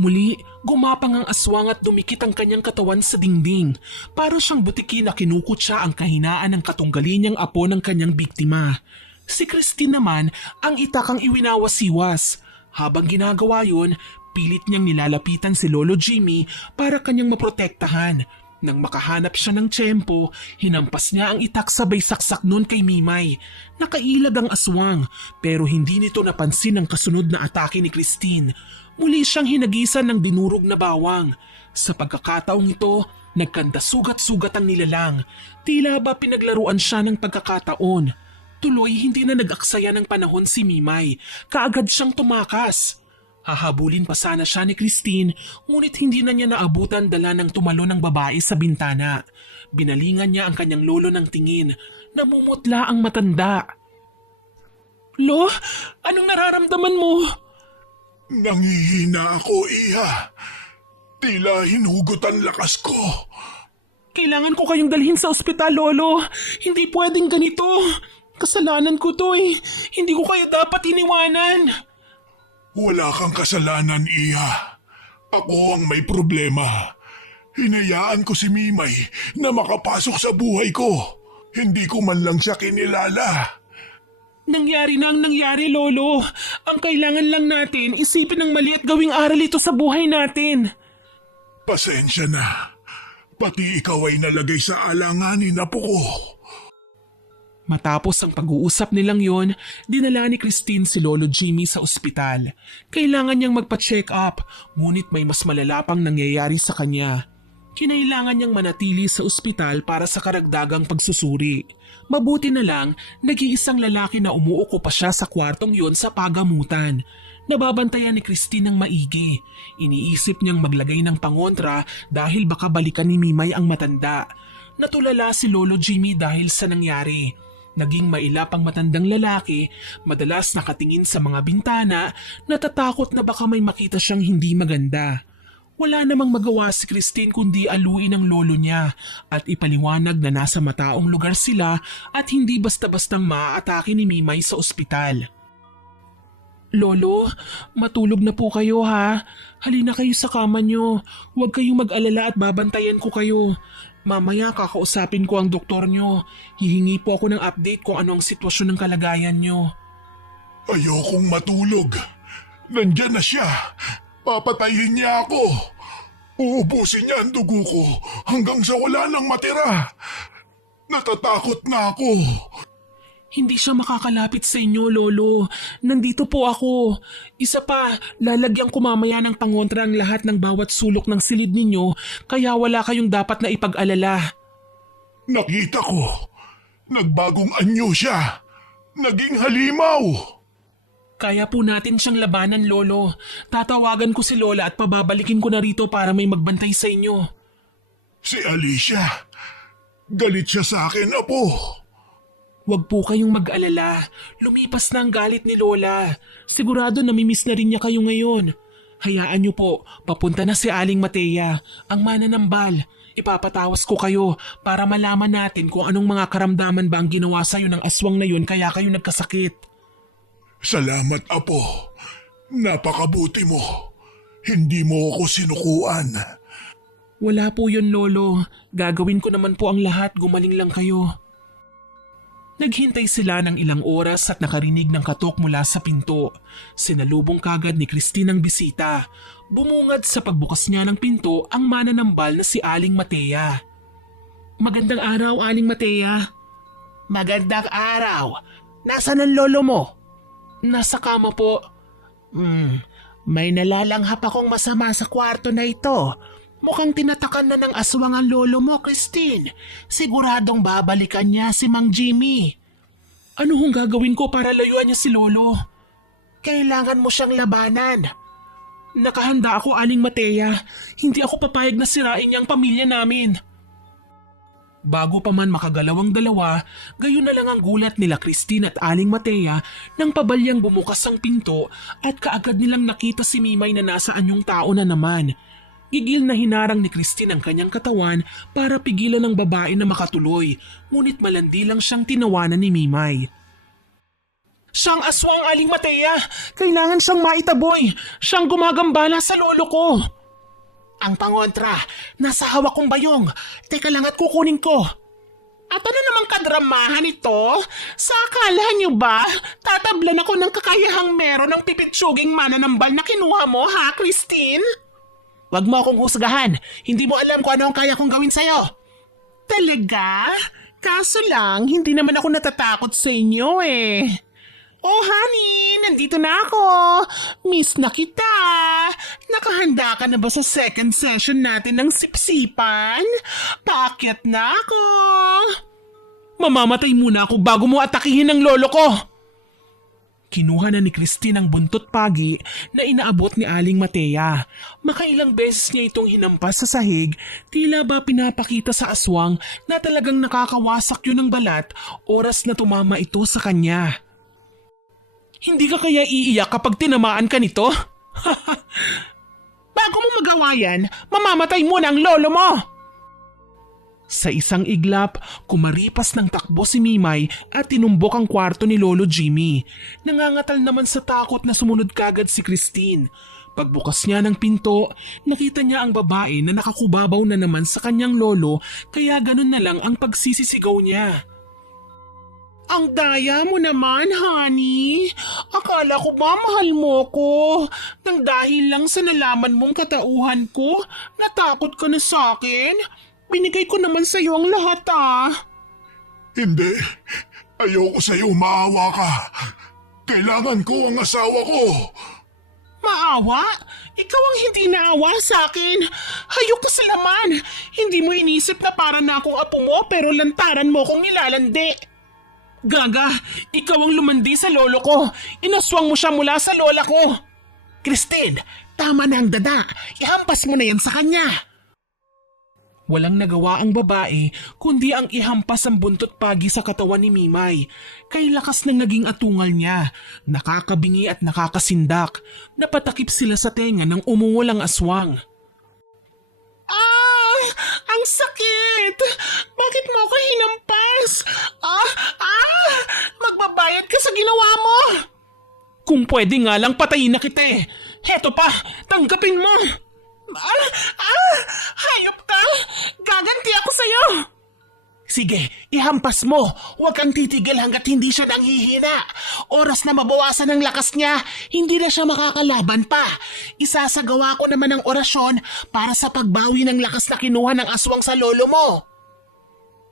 Muli, gumapang ang aswang at dumikit ang kanyang katawan sa dingding. Para siyang butiki na kinukutsa ang kahinaan ng katunggali niyang apo ng kanyang biktima. Si Christine naman ang itakang iwinawasiwas. Habang ginagawa yun, pilit niyang nilalapitan si Lolo Jimmy para kanyang maprotektahan. Nang makahanap siya ng tiyempo, hinampas niya ang itak sabay saksak nun kay Mimay. Nakailag ang aswang pero hindi nito napansin ang kasunod na atake ni Christine. Muli siyang hinagisan ng dinurog na bawang. Sa pagkakataong ito, nagkanta sugat-sugat ang nilalang. Tila ba pinaglaruan siya ng pagkakataon. Tuloy hindi na nag-aksaya ng panahon si Mimay. Kaagad siyang tumakas. Hahabulin pa sana siya ni Christine, ngunit hindi na niya naabutan dala ng tumalo ng babae sa bintana. Binalingan niya ang kanyang lolo ng tingin. Namumutla ang matanda. Lo, anong nararamdaman mo? Nangihina ako, Iha. Tila hinugot ang lakas ko. Kailangan ko kayong dalhin sa ospital, Lolo. Hindi pwedeng ganito. Kasalanan ko to eh. Hindi ko kayo dapat iniwanan. Wala kang kasalanan, Iha. Ako ang may problema. Hinayaan ko si Mimay na makapasok sa buhay ko. Hindi ko man lang siya kinilala. Nangyari na ang nangyari, Lolo. Ang kailangan lang natin, isipin ng mali at gawing aral ito sa buhay natin. Pasensya na. Pati ikaw ay nalagay sa alanganin, apo ko. Matapos ang pag-uusap nilang yon, dinala ni Christine si Lolo Jimmy sa ospital. Kailangan niyang magpa-check up, ngunit may mas malala pang nangyayari sa kanya. Kinailangan niyang manatili sa ospital para sa karagdagang pagsusuri. Mabuti na lang, nag-iisang lalaki na umuuko pa siya sa kwartong yon sa pagamutan. Nababantayan ni Christine ng maigi. Iniisip niyang maglagay ng pangontra dahil baka balikan ni Mimay ang matanda. Natulala si Lolo Jimmy dahil sa nangyari. Naging mailap ang matandang lalaki, madalas nakatingin sa mga bintana, natatakot na baka may makita siyang hindi maganda. Wala namang magawa si Christine kundi aluin ang lolo niya at ipaliwanag na nasa mataong lugar sila at hindi basta-bastang maaatake ni Mimay sa ospital. Lolo, matulog na po kayo ha. Halina kayo sa kama nyo. Huwag kayong mag-alala at babantayan ko kayo. Mamaya kakausapin ko ang doktor nyo. Hihingi po ako ng update kung ano ang sitwasyon ng kalagayan nyo. Ayokong matulog. Nandyan na siya. Papatayin niya ako. Uubusin niya ang dugo ko hanggang sa wala nang matira. Natatakot na ako. Hindi siya makakalapit sa inyo, Lolo. Nandito po ako. Isa pa, lalagyan ko mamaya ng pangontra ang lahat ng bawat sulok ng silid ninyo, kaya wala kayong dapat na ipag-alala. Nakita ko. Nagbagong anyo siya. Naging halimaw. Kaya po natin siyang labanan, Lolo. Tatawagan ko si Lola at pababalikin ko na rito para may magbantay sa inyo. Si Alicia. Galit siya sa akin, apo. Huwag po kayong mag-alala. Lumipas na ang galit ni Lola. Sigurado namimiss na rin niya kayo ngayon. Hayaan niyo po, papunta na si Aling Matea, ang mananambal. Ipapatawas ko kayo para malaman natin kung anong mga karamdaman ba ang ginawa sa'yo ng aswang na yun kaya kayo nagkasakit. Salamat, Apo. Napakabuti mo. Hindi mo ako sinukuan. Wala po yun, Lolo. Gagawin ko naman po ang lahat, gumaling lang kayo. Naghintay sila ng ilang oras at nakarinig ng katok mula sa pinto. Sinalubong kagad ni Christine ang bisita. Bumungad sa pagbukas niya ng pinto ang mananambal na si Aling Matea. Magandang araw, Aling Matea. Magandang araw. Nasaan ang lolo mo? Nasa kama po. May nalalanghap akong masama sa kwarto na ito. Mukhang tinatakan na ng aswang ang lolo mo, Christine. Siguradong babalikan niya si Mang Jimmy. Ano hong gagawin ko para layuan niya si lolo? Kailangan mo siyang labanan. Nakahanda ako, Aling Matea. Hindi ako papayag na sirain niyang pamilya namin. Bago pa man makagalawang dalawa, gayon na lang ang gulat nila Christine at Aling Matea nang pabalyang bumukas ang pinto at kaagad nilang nakita si Mimay na nasa anyong tao na naman. Gigil na hinarang ni Christine ang kanyang katawan para pigilan ng babae na makatuloy, ngunit malandi lang siyang tinawanan ni Mimay. Siyang aswang, Aling Matea! Kailangan siyang maitaboy! Siyang gumagambala sa lolo ko! Ang pangontra, nasa hawak kong bayong. Teka lang at kukunin ko. At ano namang kadramahan ito? Sa akala niyo ba, tatablan ako ng kakayahang meron ng pipitsuging mananambal na kinuha mo, ha, Christine? Wag mo akong husgahan. Hindi mo alam kung ano ang kaya kong gawin sa'yo. Talaga? Kaso lang, hindi naman ako natatakot sa inyo eh. Oh honey, nandito na ako. Miss na kita. Nakahanda ka na ba sa second session natin ng sipsipan? Paakyat na ako. Mamamatay muna ako bago mo atakihin ang lolo ko. Kinuha na ni Christine ang buntot pagi na inaabot ni Aling Matea. Makailang beses niya itong hinampas sa sahig, tila ba pinapakita sa aswang na talagang nakakawasak yun ng balat oras na tumama ito sa kanya. Hindi ka kaya iiyak kapag tinamaan ka nito? Bago mo magawa yan, mamamatay muna ang lolo mo! Sa isang iglap, kumaripas ng takbo si Mimay at tinumbok ang kwarto ni Lolo Jimmy. Nangangatal naman sa takot na sumunod kagad si Christine. Pagbukas niya ng pinto, nakita niya ang babae na nakakubabaw na naman sa kanyang lolo kaya ganun na lang ang pagsisisigaw niya. Ang daya mo naman, honey. Akala ko ba mahal mo ko? Nang dahil lang sa nalaman mong katauhan ko, natakot ka na sa akin? Binigay ko naman sa iyo ang lahat Hindi. Ayoko sa iyo maawa ka. Kailangan ko ang asawa ko. Maawa? Ikaw ang hindi naawa sa akin. Hayok ka sa laman. Hindi mo inisip na para na akong apo mo pero lantaran mo kong nilalandi. Gaga, ikaw ang lumandi sa lolo ko. Inaswang mo siya mula sa lola ko. Christine, tama na ang dada. Ihampas mo na yan sa kanya. Walang nagawa ang babae kundi ang ihampas ang buntot pagi sa katawan ni Mimay. Kay lakas ng naging atungal niya, nakakabingi at nakakasindak. Napatakip sila sa tenga ng umungol ang aswang. Ang sakit! Bakit mo ako hinampas? Magbabayad ka sa ginawa mo! Kung pwede nga lang patayin na kita eh. Heto pa, tanggapin mo! Hayop ka! Gaganti ako sa'yo! Sige, ihampas mo. Huwag kang titigil hanggat hindi siya nanghihina. Oras na mabawasan ang lakas niya, hindi na siya makakalaban pa. Isasagawa ko naman ang orasyon para sa pagbawi ng lakas na kinuha ng aswang sa lolo mo.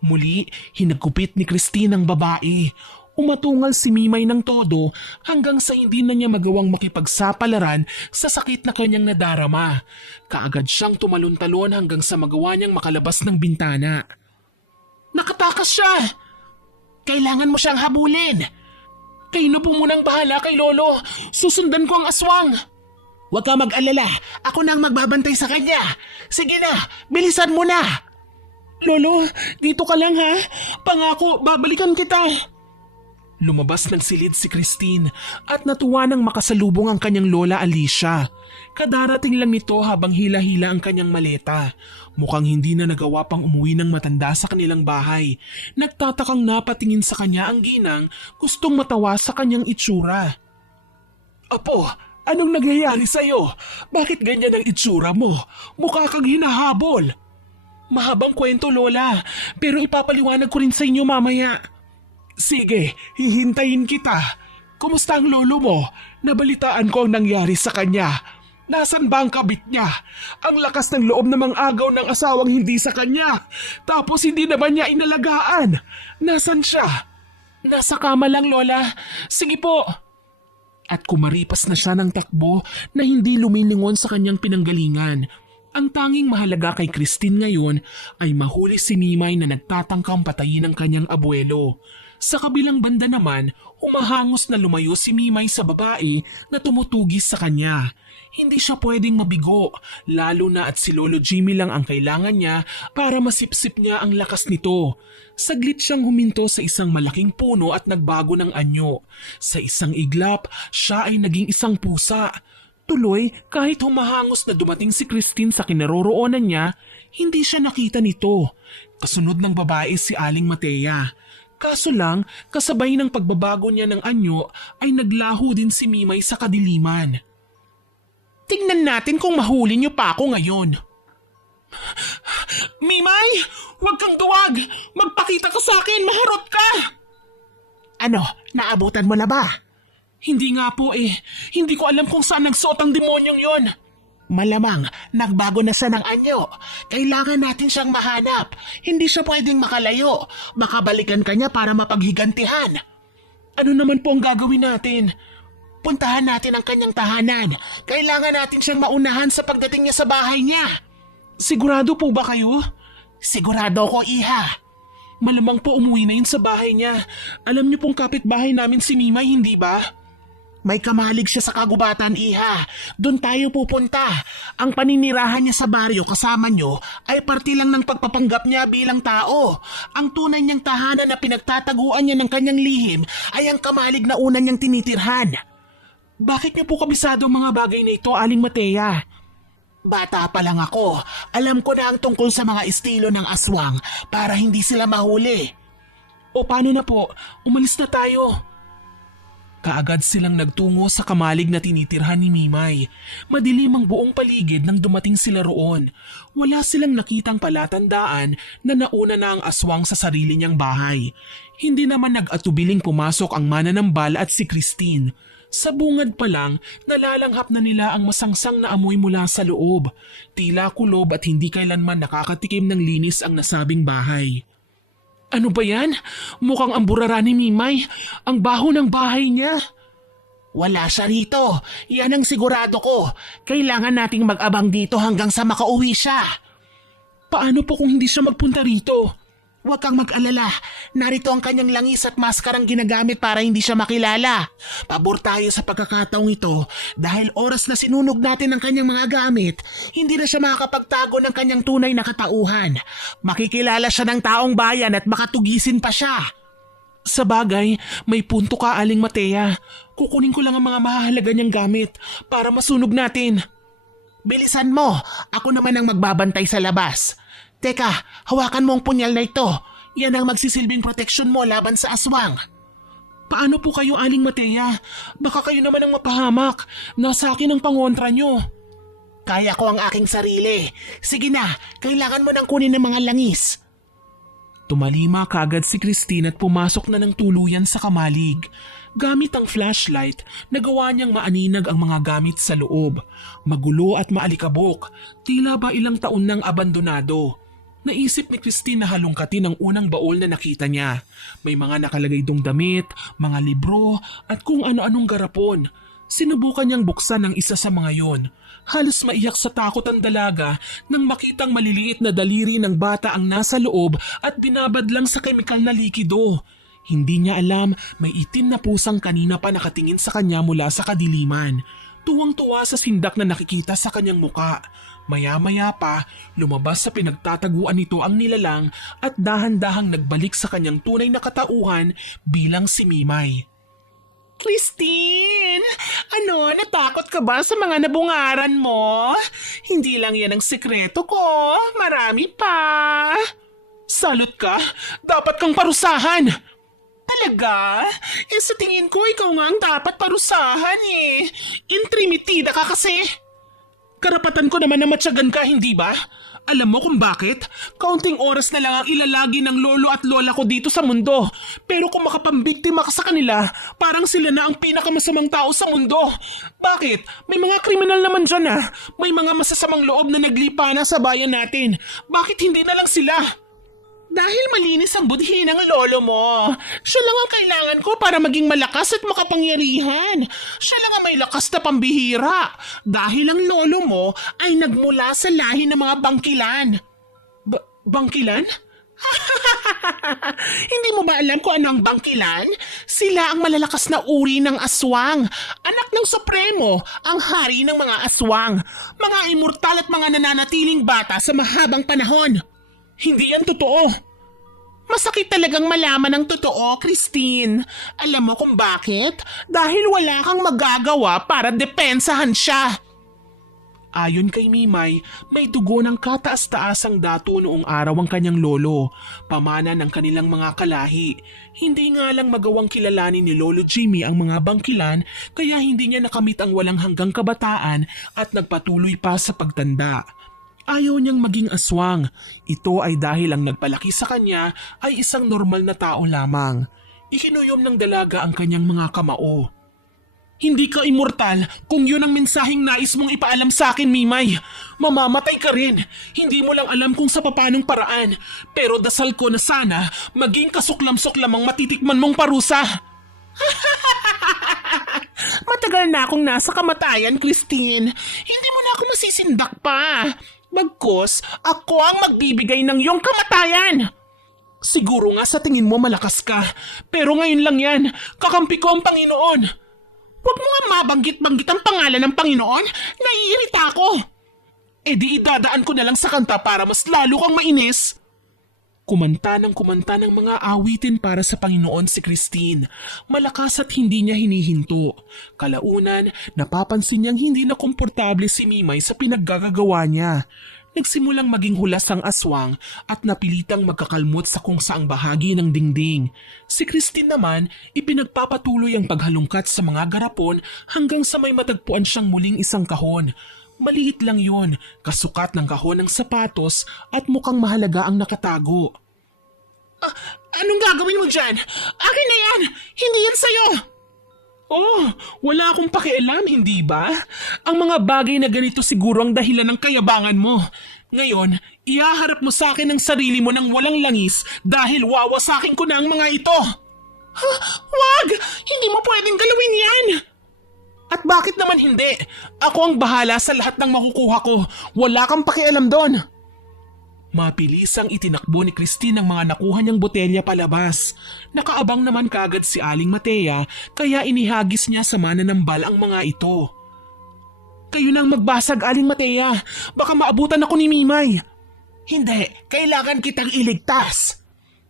Muli, hinagupit ni Christine ang babae. Umatungal si Mimay ng todo hanggang sa hindi na niya magawang makipagsapalaran sa sakit na kanyang nadarama. Kaagad siyang tumalon-talon hanggang sa magawa niyang makalabas ng bintana. Nakatakas siya! Kailangan mo siyang habulin! Kayo na po munang bahala kay Lolo. Susundan ko ang aswang. Huwag ka mag-alala. Ako na ang magbabantay sa kanya. Sige na, bilisan mo na! Lolo, dito ka lang ha. Pangako, babalikan kita. Lumabas ng silid si Christine at natuwa nang makasalubong ang kanyang lola Alicia. Kadarating lang nito habang hila-hila ang kanyang maleta. Mukhang hindi na nagawa pang umuwi ng matanda sa kanilang bahay. Nagtatakang napatingin sa kanya ang ginang, gustong matawa sa kanyang itsura. Apo, anong nangyayari sa'yo? Bakit ganyan ang itsura mo? Mukha kang hinahabol. Mahabang kwento, Lola, pero ipapaliwanag ko rin sa inyo mamaya. Sige, hihintayin kita. Kumusta ang lolo mo? Nabalitaan ko ang nangyari sa kanya. Nasaan ba ang kabit niya? Ang lakas ng loob namang agaw ng asawang hindi sa kanya. Tapos hindi naman niya inalagaan. Nasaan siya? Nasa kama lang, Lola. Sige po. At kumaripas na siya ng takbo na hindi lumilingon sa kanyang pinanggalingan. Ang tanging mahalaga kay Christine ngayon ay mahuli si Mimay na nagtatangkang patayin ang kanyang abuelo. Sa kabilang banda naman, humahangos na lumayo si Mimay sa babae na tumutugis sa kanya. Hindi siya pwedeng mabigo, lalo na at si Lolo Jimmy lang ang kailangan niya para masipsip niya ang lakas nito. Saglit siyang huminto sa isang malaking puno at nagbago ng anyo. Sa isang iglap, siya ay naging isang pusa. Tuloy, kahit humahangos na dumating si Christine sa kinaroroonan niya, hindi siya nakita nito. Kasunod ng babae si Aling Matea. Kaso lang, kasabay ng pagbabago niya ng anyo ay naglaho din si Mimay sa kadiliman. Tingnan natin kung mahuli niyo pa ako ngayon. Mimay! Huwag kang duwag! Magpakita ka sa akin! Maharot ka! Ano? Naabutan mo na ba? Hindi nga po eh. Hindi ko alam kung saan nagsuot ang demonyong yon. Malamang, nagbago na siya ng anyo. Kailangan natin siyang mahanap. Hindi siya pwedeng makalayo. Makabalikan ka niya para mapaghigantihan. Ano naman po ang gagawin natin? Puntahan natin ang kanyang tahanan. Kailangan natin siyang maunahan sa pagdating niya sa bahay niya. Sigurado po ba kayo? Sigurado ko, Iha. Malamang po umuwi na yun sa bahay niya. Alam niyo pong kapitbahay namin si Mimay, hindi ba? May kamalig siya sa kagubatan, Iha. Doon tayo pupunta. Ang paninirahan niya sa baryo kasama niyo ay parte lang ng pagpapanggap niya bilang tao. Ang tunay niyang tahanan na pinagtataguan niya ng kanyang lihim ay ang kamalig na una niyang tinitirhan. Bakit niyo po kabisado ang mga bagay na ito, Aling Matea? Bata pa lang ako. Alam ko na ang tungkol sa mga estilo ng aswang para hindi sila mahuli. O paano na po? Umalis na tayo. Kaagad silang nagtungo sa kamalig na tinitirhan ni Mimay. Madilim ang buong paligid nang dumating sila roon. Wala silang nakitang palatandaan na nauna na ang aswang sa sarili niyang bahay. Hindi naman nag-atubiling pumasok ang mananambal at si Christine. Sa bungad pa lang, nalalanghap na nila ang masangsang na amoy mula sa loob. Tila kulob at hindi kailanman nakakatikim ng linis ang nasabing bahay. Ano ba yan? Mukhang ang burara ni Mimay. Ang baho ng bahay niya. Wala siya rito. Yan ang sigurado ko. Kailangan nating mag-abang dito hanggang sa makauwi siya. Paano po kung hindi siya magpunta rito? Huwag kang mag-alala. Narito ang kanyang langis at maskarang ginagamit para hindi siya makilala. Pabor tayo sa pagkakataong ito dahil oras na sinunog natin ang kanyang mga gamit, hindi na siya makakapagtago ng kanyang tunay na katauhan. Makikilala siya ng taong bayan at makatugisin pa siya. Sa bagay, may punto ka, Aling Matea. Kukunin ko lang ang mga mahalaga niyang gamit para masunog natin. Bilisan mo. Ako naman ang magbabantay sa labas. Teka, hawakan mo ang punyal na ito. Yan ang magsisilbing proteksyon mo laban sa aswang. Paano po kayo, Aling Matea? Baka kayo naman ang mapahamak. Nasa akin ang pangontra nyo. Kaya ko ang aking sarili. Sige na, kailangan mo nang kunin ng mga langis. Tumalima kaagad si Christine at pumasok na ng tuluyan sa kamalig. Gamit ang flashlight, nagawa niyang maaninag ang mga gamit sa loob. Magulo at maalikabok, tila ba ilang taon nang abandonado. Naisip ni Christine na halongkatin ang unang baol na nakita niya. May mga nakalagay dong damit, mga libro at kung ano-anong garapon. Sinubukan niyang buksan ang isa sa mga yon. Halos maiyak sa takot ang dalaga nang makitang maliliit na daliri ng bata ang nasa loob at binabadlang sa kemikal na likido. Hindi niya alam may itim na pusang kanina pa nakatingin sa kanya mula sa kadiliman. Tuwang-tuwa sa sindak na nakikita sa kanyang muka. Maya-maya pa, lumabas sa pinagtataguan nito ang nilalang at dahan-dahang nagbalik sa kanyang tunay na katauhan bilang si Mimay. Christine! Ano, natakot ka ba sa mga nabungaran mo? Hindi lang yan ang sekreto ko. Marami pa. Salot ka? Dapat kang parusahan. Talaga? Sa tingin ko, ikaw nga ang dapat parusahan eh. Intrimitida ka kasi. Karapatan ko naman na matyagan ka, hindi ba? Alam mo kung bakit? Kaunting oras na lang ang ilalagi ng lolo at lola ko dito sa mundo. Pero kung makapambiktima ka sa kanila, parang sila na ang pinakamasamang tao sa mundo. Bakit? May mga kriminal naman dyan ah. May mga masasamang loob na naglipa na sa bayan natin. Bakit hindi na lang sila? Dahil malinis ang budhi ng lolo mo. Siya lang ang kailangan ko para maging malakas at makapangyarihan. Siya lang ang may lakas na pambihira. Dahil ang lolo mo ay nagmula sa lahi ng mga bangkilan. Bangkilan? Hindi mo ba alam kung ano ang bangkilan? Sila ang malalakas na uri ng aswang. Anak ng Supremo, ang hari ng mga aswang. Mga immortal at mga nananatiling bata sa mahabang panahon. Hindi yan totoo. Masakit talagang malaman ang totoo, Christine. Alam mo kung bakit? Dahil wala kang magagawa para depensahan siya. Ayon kay Mimay, may dugo ng kataas-taasang dato noong araw ang kanyang lolo, pamana ng kanilang mga kalahi. Hindi nga lang magawang kilalanin ni Lolo Jimmy ang mga bangkilan, kaya hindi niya nakamit ang walang hanggang kabataan at nagpatuloy pa sa pagtanda. Ayaw niyang maging aswang. Ito ay dahil ang nagpalaki sa kanya ay isang normal na tao lamang. Ikinuyom ng dalaga ang kanyang mga kamao. Hindi ka immortal kung yun ang mensaheng nais mong ipaalam sa akin, Mimay. Mamamatay ka rin. Hindi mo lang alam kung sa papanong paraan. Pero dasal ko na sana maging kasuklam-suklam ang matitikman mong parusa. Matagal na akong nasa kamatayan, Christine. Hindi mo na ako masisindak pa. Bagkus, ako ang magbibigay ng iyong kamatayan. Siguro nga sa tingin mo malakas ka, pero ngayon lang yan, kakampi ko ang Panginoon. Huwag mo nga mabanggit-banggit ang pangalan ng Panginoon, naiirita ako. E di idadaan ko na lang sa kanta para mas lalo kang mainis. Kumanta ng mga awitin para sa Panginoon si Christine. Malakas at hindi niya hinihinto. Kalaunan, napapansin niyang hindi na komportable si Mimay sa pinaggagawa niya. Nagsimulang maging hulas ang aswang at napilitang magkakalmot sa kung saang bahagi ng dingding. Si Christine naman, ipinagpapatuloy ang paghalungkat sa mga garapon hanggang sa may matagpuan siyang muling isang kahon. Maliit lang yon, kasukat ng kahon ng sapatos at mukhang mahalaga ang nakatago. Anong gagawin mo dyan? Akin na yan! Hindi yan sa'yo! Oh, wala akong pakialam, hindi ba? Ang mga bagay na ganito siguro ang dahilan ng kayabangan mo. Ngayon, ihaharap mo sa akin ang sarili mo ng walang langis dahil wawasakin ko na ang mga ito. Wag! Hindi mo pwedeng galawin yan! At bakit naman hindi? Ako ang bahala sa lahat ng makukuha ko. Wala kang pakialam doon. Mapilisang itinakbo ni Christine ang mga nakuha niyang botelya palabas. Nakaabang naman kagad si Aling Matea kaya inihagis niya sa mananambal ang mga ito. Kayo nang magbasag, Aling Matea. Baka maabutan ako ni Mimay. Hindi, kailangan kitang iligtas.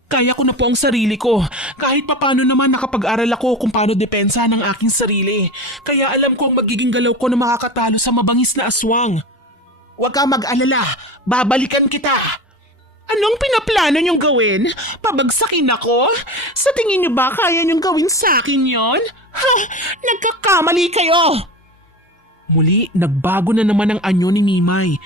Kaya ko na po ang sarili ko. Kahit papano naman nakapag-aral ako kung paano depensa ng aking sarili. Kaya alam ko ang magiging galaw ko na makakatalo sa mabangis na aswang. Huwag kang mag-alala. Babalikan kita. Anong pinaplano niyong gawin? Pabagsakin ako? Sa tingin niyo ba kaya niyong gawin sa akin yon? Ha! Nagkakamali kayo! Muli, nagbago na naman ang anyo ni Mimay.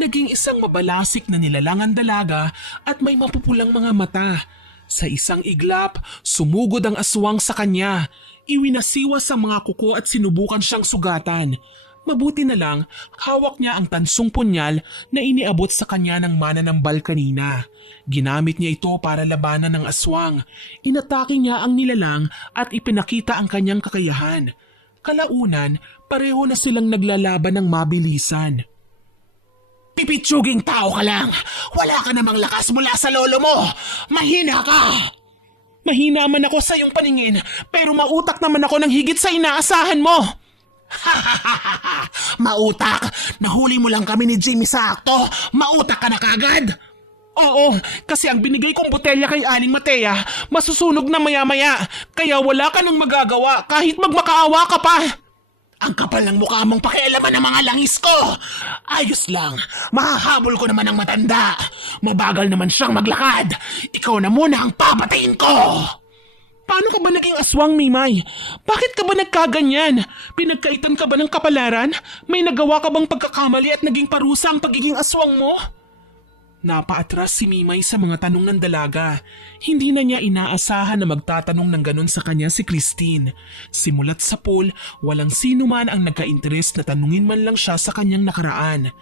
Naging isang mabalasik na nilalangan dalaga at may mapupulang mga mata. Sa isang iglap, sumugod ang aswang sa kanya. Iwinasiwas ang mga kuko at sinubukan siyang sugatan. Mabuti na lang, hawak niya ang tansong punyal na iniabot sa kanya ng mananambal kanina. Ginamit niya ito para labanan ng aswang. Inatake niya ang nilalang at ipinakita ang kanyang kakayahan. Kalaunan, pareho na silang naglalaban ng mabilisan. Pipitsuging tao ka lang! Wala ka namang lakas mula sa lolo mo! Mahina ka! Mahina man ako sa iyong paningin, pero mautak naman ako ng higit sa inaasahan mo! Mautak! Nahuli mo lang kami ni Jimmy sa akto! Mautak ka na kagad! Oo, kasi ang binigay kong botelya kay Aling Matea, masusunog na maya-maya. Kaya wala ka nang magagawa kahit magmakaawa ka pa. Ang kapal ng mukha mong pakialaman ng mga langis ko. Ayos lang, mahahabol ko naman ang matanda. Mabagal naman siyang maglakad. Ikaw na muna ang papatayin ko. Paano ka ba naging aswang, Mimay? Bakit ka ba nagkaganyan? Pinagkaitan ka ba ng kapalaran? May nagawa ka bang pagkakamali at naging parusa ang pagiging aswang mo? Napaatras si Mimay sa mga tanong ng dalaga. Hindi na niya inaasahan na magtatanong ng ganon sa kanya si Christine. Simulat sa pool, walang sino man ang nagka-interest na tanungin man lang siya sa kanyang nakaraan.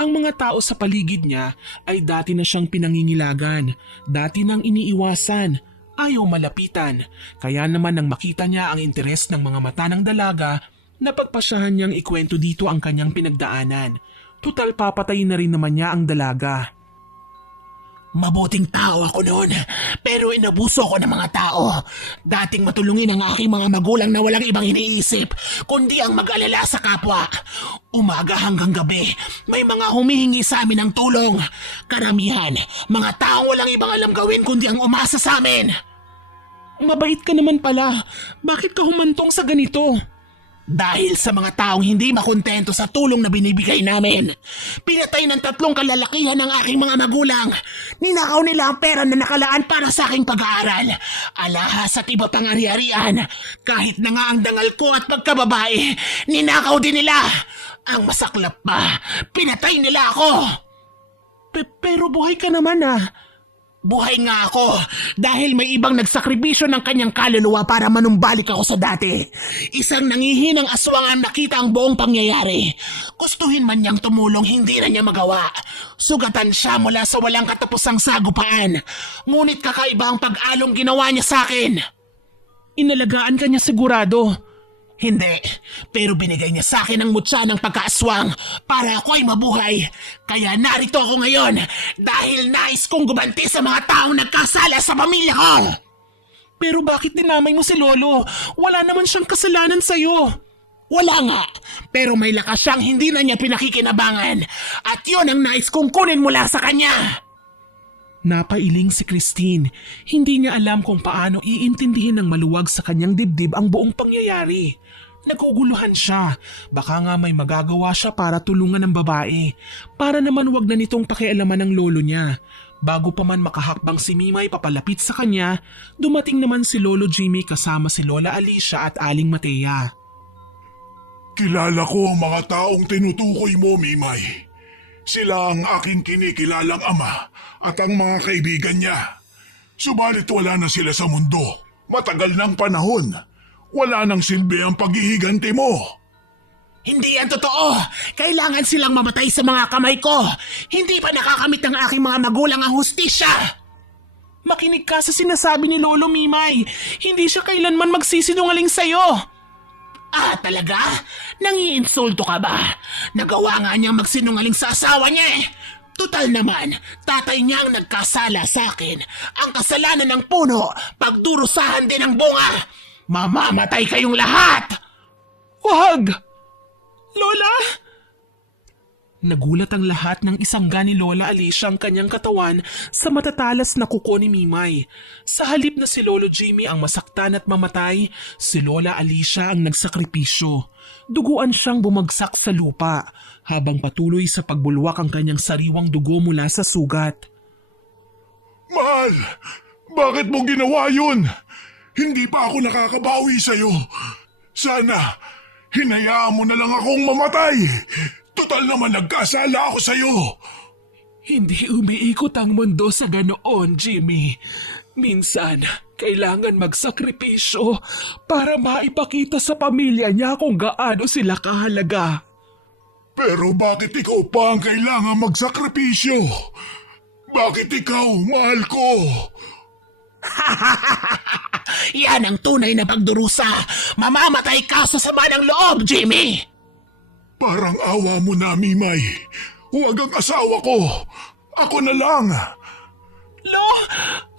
Ang mga tao sa paligid niya ay dati na siyang pinangingilagan, dati nang iniiwasan, ayaw malapitan. Kaya naman nang makita niya ang interes ng mga mata ng dalaga, napagpasyahan niyang ikwento dito ang kanyang pinagdaanan. Tutal papatayin na rin naman niya ang dalaga. Mabuting tao ako noon, pero inabuso ko ng mga tao. Dating matulungin ang aking mga magulang na walang ibang iniisip, kundi ang mag-alala sa kapwa. Umaga hanggang gabi, may mga humihingi sa amin ng tulong. Karamihan, mga taong walang ibang alam gawin kundi ang umasa sa amin. Mabait ka naman pala. Bakit ka humantong sa ganito? Dahil sa mga taong hindi makontento sa tulong na binibigay namin. Pinatay ng 3 kalalakihan ng aking mga magulang. Ninakaw nila ang pera na nakalaan para sa aking pag-aaral. Alahas at iba pang ari-arian. Kahit na nga ang dangal ko at pagkababae, ninakaw din nila. Ang masaklap pa, pinatay nila ako. Pero buhay ka naman ah. Buhay nga ako dahil may ibang nagsakripisyo ng kanyang kaluluwa para manumbalik ako sa dati. Isang nangihinang aswang ang nakita ang buong pangyayari. Gustuhin man niyang tumulong, hindi na niya magawa. Sugatan siya mula sa walang katapusang sagupaan. Ngunit kakaiba ang pag-along ginawa niya sa akin. Inalagaan ka niya sigurado. Hindi, pero binigay niya sa akin ang mutya ng pagkaaswang para ako ay mabuhay. Kaya narito ako ngayon dahil nais kong gumanti sa mga taong nagkasala sa pamilya ko. Pero bakit dinamay mo si Lolo? Wala naman siyang kasalanan sa'yo. Wala nga, pero may lakas siyang hindi na niya pinakikinabangan. At yun ang nais kong kunin mula sa kanya. Napailing si Christine. Hindi niya alam kung paano iintindihin ng maluwag sa kanyang dibdib ang buong pangyayari. Naguguluhan siya. Baka nga may magagawa siya para tulungan ng babae. Para naman wag na nitong pakialaman ng lolo niya. Bago pa man makahakbang si Mimay papalapit sa kanya, dumating naman si Lolo Jimmy kasama si Lola Alicia at Aling Matea. Kilala ko ang mga taong tinutukoy mo, Mimay. Sila ang aking kinikilalang ama at ang mga kaibigan niya. Subalit wala na sila sa mundo. Matagal ng panahon. Wala nang silbi ang paghihiganti mo. Hindi yan totoo. Kailangan silang mamatay sa mga kamay ko. Hindi pa nakakamit ng aking mga magulang ang hustisya. Makinig ka sa sinasabi ni Lolo Mimay. Hindi siya kailanman magsisinungaling sa'yo. Ah, talaga? Nangiinsulto ka ba? Nagawa nga niyang magsinungaling sa asawa niya eh. Tutal naman, tatay niya ang nagkasala sa akin. Ang kasalanan ng puno, pagdurusahan din ng bunga. Mamamatay kayong lahat! Wag! Lola! Nagulat ang lahat ng isangga ni Lola Alicia ang kanyang katawan sa matatalas na kuko ni Mimay. Sa halip na si Lolo Jimmy ang masaktan at mamatay, si Lola Alicia ang nagsakripisyo. Duguan siyang bumagsak sa lupa habang patuloy sa pagbulwak ang kanyang sariwang dugo mula sa sugat. Mahal, bakit mo ginawa yun? Hindi pa ako nakakabawi sa'yo. Sana, hinayaan mo na lang akong mamatay. Total naman nagkasala ako sa'yo. Hindi umiikot ang mundo sa ganoon, Jimmy. Minsan, kailangan magsakripisyo para maipakita sa pamilya niya kung gaano sila kahalaga. Pero bakit ikaw pa ang kailangan magsakripisyo? Bakit ikaw, mahal ko? Yan ang tunay na pagdurusa. Mamamatay ka sa sama ng loob, Jimmy. Parang awa mo na, Mimay. Huwag ang asawa ko. Ako na lang. Lo,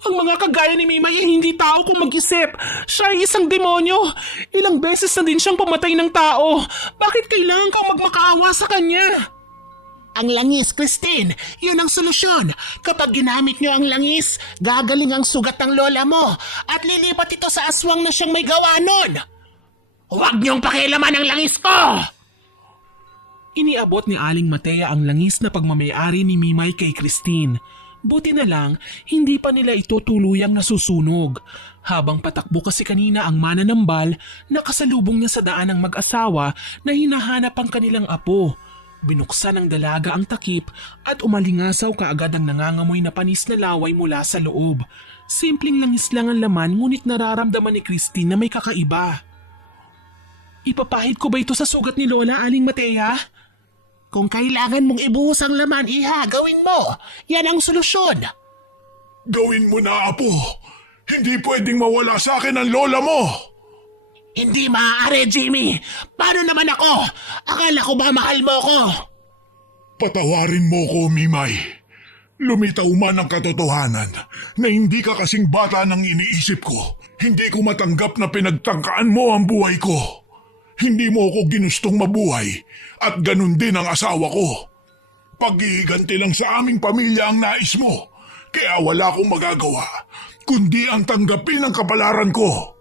ang mga kagaya ni Mimay ay hindi tao kung mag-isip. Siya ay isang demonyo. Ilang beses na din siyang pumatay ng tao. Bakit kailangan kang magmakaawa sa kanya? Ang langis, Christine, yun ang solusyon. Kapag ginamit nyo ang langis, gagaling ang sugat ng lola mo at lilipat ito sa aswang na siyang may gawa nun. Huwag niyong pakialaman ang langis ko! Iniabot ni Aling Matea ang langis na pagmamayari ni Mimay kay Christine. Buti na lang, hindi pa nila ito tuluyang nasusunog. Habang patakbo kasi kanina ang mananambal, nakasalubong niya sa daan ng mag-asawa na hinahanap ang kanilang apo. Binuksan ng dalaga ang takip at umalingasaw kaagad ang nangangamoy na panis na laway mula sa loob. Simpleng langis lang ang laman ngunit nararamdaman ni Christine na may kakaiba. Ipapahid ko ba ito sa sugat ni Lola, Aling Matea? Kung kailangan mong ibuhos ang laman, iha, gawin mo. Yan ang solusyon. Gawin mo na, apo. Hindi pwedeng mawala sa akin ang lola mo. Hindi maaari, Jimmy. Paano naman ako? Akala ko ba mahal mo ko? Patawarin mo ko, Mimay. Lumitaw man ang katotohanan na hindi ka kasing bata ng iniisip ko. Hindi ko matanggap na pinagtangkaan mo ang buhay ko. Hindi mo ako ginustong mabuhay at ganun din ang asawa ko. Paghihiganti lang sa aming pamilya ang nais mo, kaya wala akong magagawa kundi ang tanggapin ang kapalaran ko.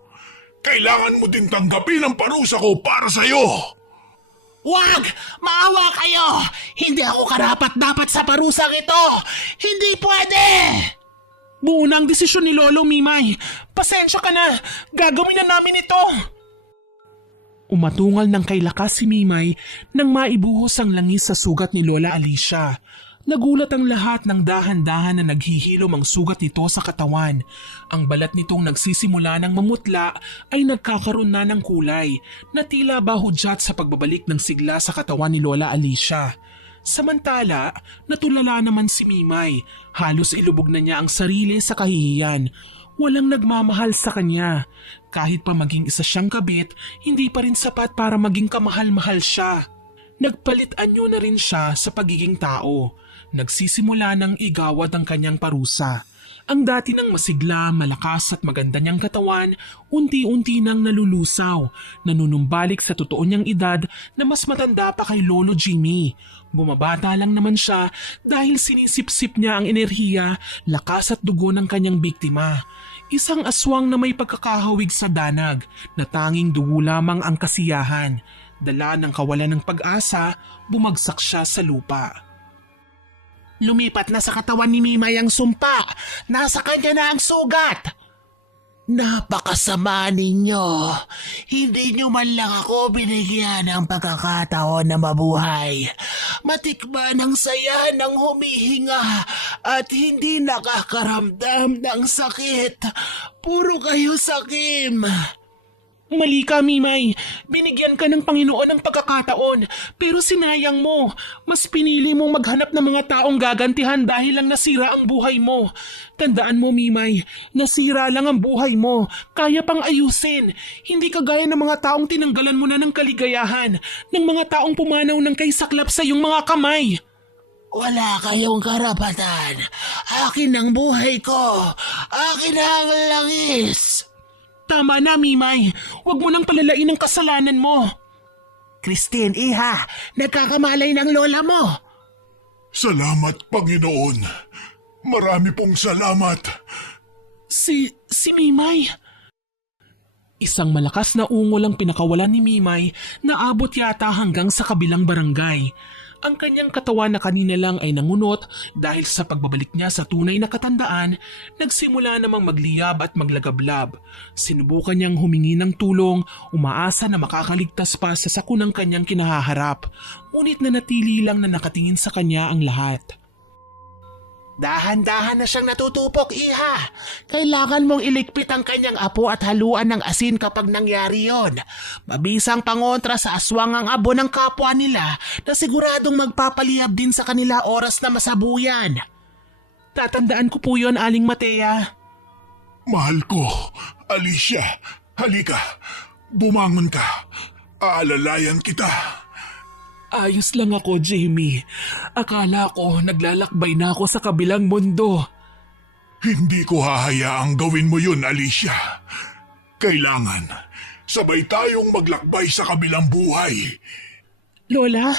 Kailangan mo din tanggapin ang parusa ko para sa'yo. Wag! Maawa kayo! Hindi ako karapat-dapat sa parusang ito! Hindi pwede! Buo na ang desisyon ni Lolo, Mimay. Pasensya ka na. Gagawin na namin ito. Umatungal ng kay lakas si Mimay nang maibuhos ang langis sa sugat ni Lola Alicia. Nagulat ang lahat ng dahan-dahan na naghihilom ang sugat nito sa katawan. Ang balat nitong nagsisimula ng mamutla ay nagkakaroon na ng kulay na tila ba hudyat sa pagbabalik ng sigla sa katawan ni Lola Alicia. Samantala, natulala naman si Mimay. Halos ilubog na niya ang sarili sa kahihiyan. Walang nagmamahal sa kanya. Kahit pa maging isa siyang kabit, hindi pa rin sapat para maging kamahal-mahal siya. Nagpalit anyo na rin siya sa pagiging tao. Nagsisimula ng igawad ang kanyang parusa. Ang dati ng masigla, malakas at maganda niyang katawan, unti-unti nang nalulusaw, nanunumbalik sa totoo niyang edad na mas matanda pa kay Lolo Jimmy. Bumabata lang naman siya dahil sinisip-sip niya ang enerhiya, lakas at dugo ng kanyang biktima. Isang aswang na may pagkakahawig sa danag na tanging dugo lamang ang kasiyahan. Dala ng kawalan ng pag-asa, bumagsak siya sa lupa. Lumipat na sa katawan ni Mimay ang sumpa. Nasa kanya na ang sugat. Napakasama ninyo. Hindi nyo man lang ako binigyan ng pagkakataon na mabuhay. Matikman ang saya ng humihinga at hindi nakakaramdam ng sakit. Puro kayo sakim. Mali ka, Mimay. Binigyan ka ng Panginoon ng pagkakataon, pero sinayang mo. Mas pinili mong maghanap ng mga taong gagantihan dahil lang nasira ang buhay mo. Tandaan mo, Mimay, nasira lang ang buhay mo. Kaya pang ayusin. Hindi kagaya ng mga taong tinanggalan mo na ng kaligayahan, ng mga taong pumanaw ng kaisaklap sa iyong mga kamay. Wala kayong karapatan. Akin ang buhay ko. Akin ang langis. Tama na, Mimay. Huwag mo nang palalain ang kasalanan mo. Christine, iha, nagkakamalay ng lola mo. Salamat, Panginoon. Marami pong salamat. Si Mimay. Isang malakas na ungol ang pinakawalan ni Mimay na abot yata hanggang sa kabilang barangay. Ang kanyang katawan na kanina lang ay nangunot dahil sa pagbabalik niya sa tunay na katandaan, nagsimula namang magliyab at maglagablab. Sinubukan niyang humingi ng tulong, umaasa na makakaligtas pa sa sakunang kanyang kinahaharap. Ngunit nanatili lang na nakatingin sa kanya ang lahat. Dahan-dahan na siyang natutupok, iha. Kailangan mong iligpit ang kanyang apo at haluan ng asin kapag nangyari yon. Mabisang pangontra sa aswang ang abo ng kapwa nila na siguradong magpapaliyab din sa kanila oras na masabuyan. Tatandaan ko po yon, Aling Matea. Mahal ko, Alicia, halika. Bumangon ka. Aalalayan kita. Ayos lang ako, Jamie. Akala ko naglalakbay na ako sa kabilang mundo. Hindi ko hahayaang gawin mo yun, Alicia. Kailangan, sabay tayong maglakbay sa kabilang buhay. Lola?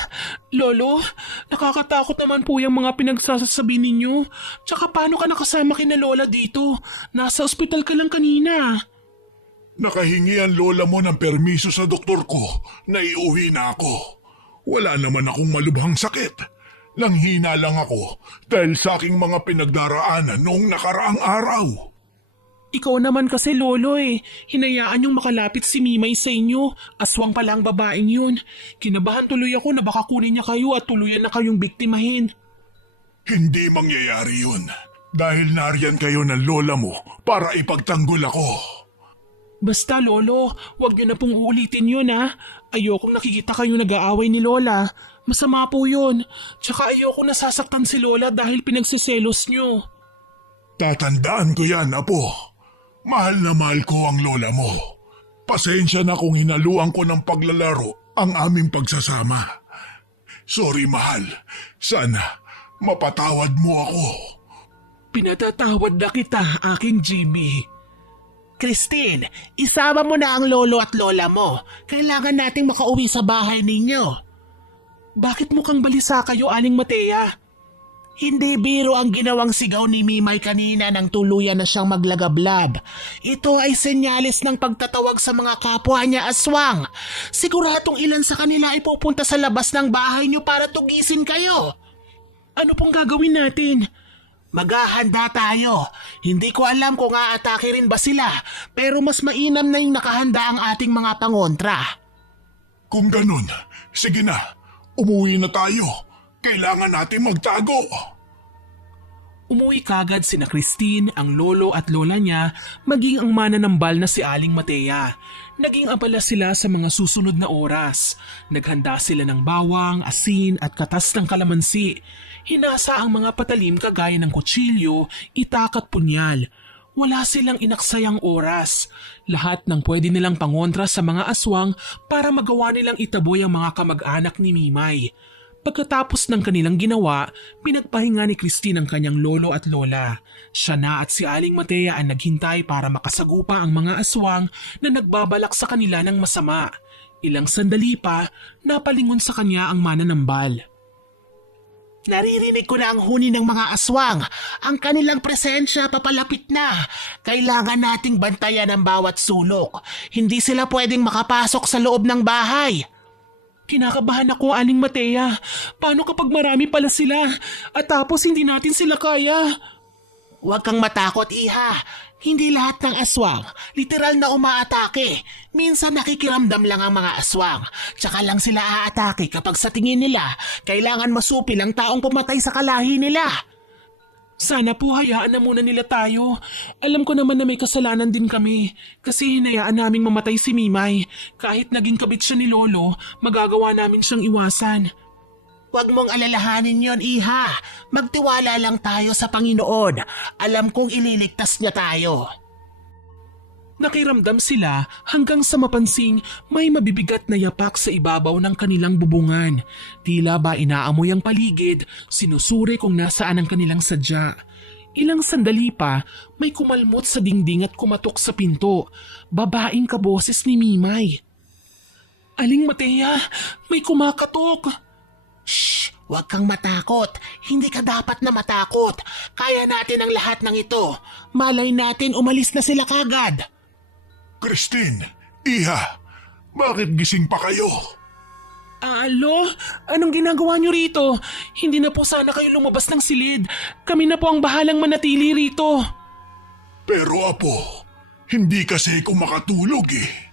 Lolo? Nakakatakot naman po yung mga pinagsasabi ninyo. Tsaka paano ka nakasama kina Lola dito? Nasa ospital ka lang kanina. Nakahingi ang lola mo ng permiso sa doktor ko na iuwi na ako. Wala naman akong malubhang sakit. Langhina lang ako dahil sa aking mga pinagdaraanan noong nakaraang araw. Ikaw naman kasi lolo hinayaan yung makalapit si Mimay sa inyo. Aswang pala ang babaeng yun. Kinabahan tuloy ako na baka kunin niya kayo at tuluyan na kayong biktimahin. Hindi mangyayari yun dahil nariyan kayo ng lola mo para ipagtanggol ako. Basta lolo, wag niyo na pong uulitin yun ha. Ayokong nakikita kayo nag-aaway ni Lola. Masama po yun. Tsaka ayoko nasasaktan si Lola dahil pinagsiselos niyo. Tatandaan ko yan, Apo. Mahal na mahal ko ang lola mo. Pasensya na kung hinaluan ko ng paglalaro ang aming pagsasama. Sorry, mahal. Sana mapatawad mo ako. Pinatatawad na kita, aking Jimmy. Christine, isama mo na ang lolo at lola mo. Kailangan nating makauwi sa bahay ninyo. Bakit mukhang balisa kayo, Aling Matea? Hindi biro ang ginawang sigaw ni Mimay kanina nang tuluyan na siyang maglagablab. Ito ay senyales ng pagtatawag sa mga kapwa niya aswang. Siguradong ilan sa kanila ay pupunta sa labas ng bahay niyo para tugisin kayo. Ano pong gagawin natin? Maghahanda tayo. Hindi ko alam kung aatake rin ba sila, pero mas mainam na yung nakahanda ang ating mga pangontra. Kung ganun, sige na. Umuwi na tayo. Kailangan natin magtago. Umuwi kagad sina Christine, ang lolo at lola niya, maging ang mananambal na si Aling Matea. Naging abala sila sa mga susunod na oras. Naghanda sila ng bawang, asin at katas ng kalamansi. Hinasa ang mga patalim kagaya ng kutsilyo, itak at punyal. Wala silang inaksayang oras. Lahat ng pwede nilang pangontra sa mga aswang para magawa nilang itaboy ang mga kamag-anak ni Mimay. Pagkatapos ng kanilang ginawa, pinagpahinga ni Christine ang kanyang lolo at lola. Siya na at si Aling Matea ang naghintay para makasagupa ang mga aswang na nagbabalak sa kanila ng masama. Ilang sandali pa, napalingon sa kanya ang mananambal. Naririnig ko na ang huni ng mga aswang. Ang kanilang presensya papalapit na. Kailangan nating bantayan ang bawat sulok. Hindi sila pwedeng makapasok sa loob ng bahay. Kinakabahan ako, Aling Matea. Paano kapag marami pala sila at tapos hindi natin sila kaya? Huwag kang matakot, Iha. Hindi lahat ng aswang literal na umaatake. Minsan nakikiramdam lang ang mga aswang. Tsaka lang sila aatake kapag sa tingin nila kailangan masupil ang taong pumatay sa kalahi nila. Sana po hayaan na muna nila tayo. Alam ko naman na may kasalanan din kami kasi hinayaan naming mamatay si Mimay. Kahit naging kabit siya ni Lolo, magagawa namin siyang iwasan. Huwag mong alalahanin yon, Iha. Magtiwala lang tayo sa Panginoon. Alam kong ililigtas niya tayo. Nakiramdam sila hanggang sa mapansing may mabibigat na yapak sa ibabaw ng kanilang bubungan. Tila ba inaamoy ang paligid, sinusuri kung nasaan ang kanilang sadya. Ilang sandali pa, may kumalmot sa dingding at kumatok sa pinto. Babaeng kaboses ni Mimay. Aling Matea, may kumakatok! Shh! Huwag kang matakot. Hindi ka dapat na matakot. Kaya natin ang lahat ng ito. Malay natin umalis na sila kagad. Christine, Iha, bakit gising pa kayo? Alo? Anong ginagawa niyo rito? Hindi na po sana kayo lumabas ng silid. Kami na po ang bahalang manatili rito. Pero Apo, hindi kasi ako makatulog eh.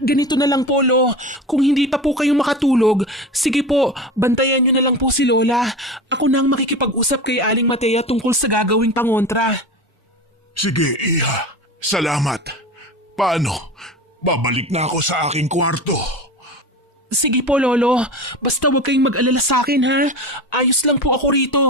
Ganito na lang po, Lo. Kung hindi pa po kayo makatulog, sige po, bantayan niyo na lang po si Lola. Ako na ang makikipag-usap kay Aling Matea tungkol sa gagawing pangontra. Sige, Iha. Salamat. Paano? Babalik na ako sa aking kwarto. Sige po, Lolo. Basta huwag kayong mag-alala sa akin, ha? Ayos lang po ako rito.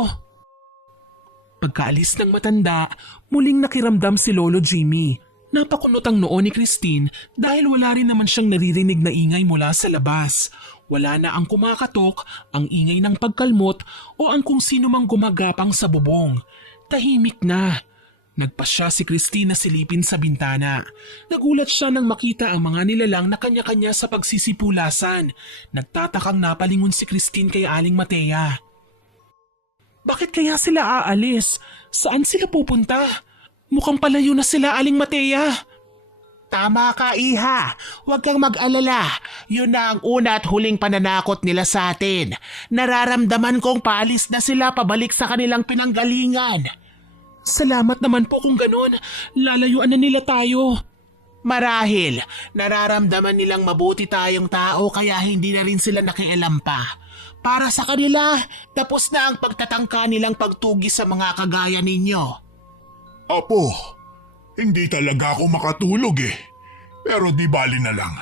Pagkaalis ng matanda, muling nakiramdam si Lolo Jimmy. Napakunot ang noo ni Christine dahil wala rin naman siyang naririnig na ingay mula sa labas. Wala na ang kumakatok, ang ingay ng pagkalmot o ang kung sino mang gumagapang sa bubong. Tahimik na. Nagpasya si Christine na silipin sa bintana. Nagulat siya nang makita ang mga nilalang na kanya-kanya sa pagsisipulasan. Nagtatakang napalingon si Christine kay Aling Matea. Bakit kaya sila aalis? Saan sila pupunta? Mukhang palayo na sila, Aling Matea. Tama ka, Iha. Huwag kang mag-alala. Yun na ang una at huling pananakot nila sa atin. Nararamdaman kong paalis na sila pabalik sa kanilang pinanggalingan. Salamat naman po kung ganon. Lalayuan na nila tayo. Marahil, nararamdaman nilang mabuti tayong tao kaya hindi na rin sila nakialam pa. Para sa kanila, tapos na ang pagtatangka nilang pagtugi sa mga kagaya ninyo. Apo, hindi talaga ako makatulog eh. Pero di bali na lang.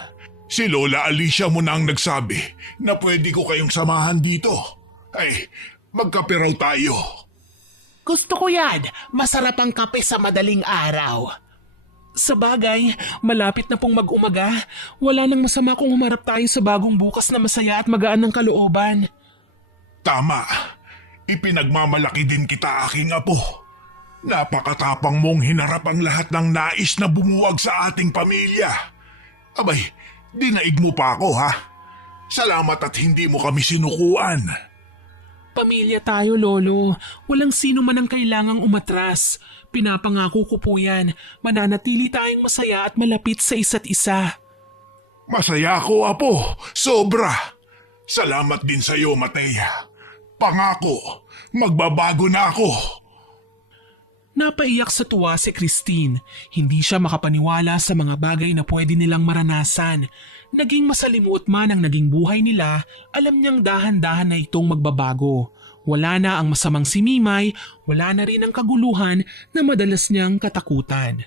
Si Lola Alicia mo na ang nagsabi na pwede ko kayong samahan dito. Ay, magkape raw tayo. Gusto ko yan. Masarap ang kape sa madaling araw. Sa bagay, malapit na pong mag-umaga. Wala nang masama kung humarap tayo sa bagong bukas na masaya at magaan ng kalooban. Tama. Ipinagmamalaki din kita, aking apo. Napakatapang mong hinarap ang lahat ng nais na bumuwag sa ating pamilya. Abay, dinaig mo pa ako ha. Salamat at hindi mo kami sinukuan. Pamilya tayo, Lolo. Walang sino man ang kailangang umatras. Pinapangako ko po yan. Mananatili tayong masaya at malapit sa isa't isa. Masaya ako, apo. Sobra. Salamat din sa iyo, Matea. Pangako, magbabago na ako. Napaiyak sa tuwa si Christine. Hindi siya makapaniwala sa mga bagay na pwede nilang maranasan. Naging masalimuot man ang naging buhay nila, alam niyang dahan-dahan na itong magbabago. Wala na ang masamang si Mimay, wala na rin ang kaguluhan na madalas niyang katakutan.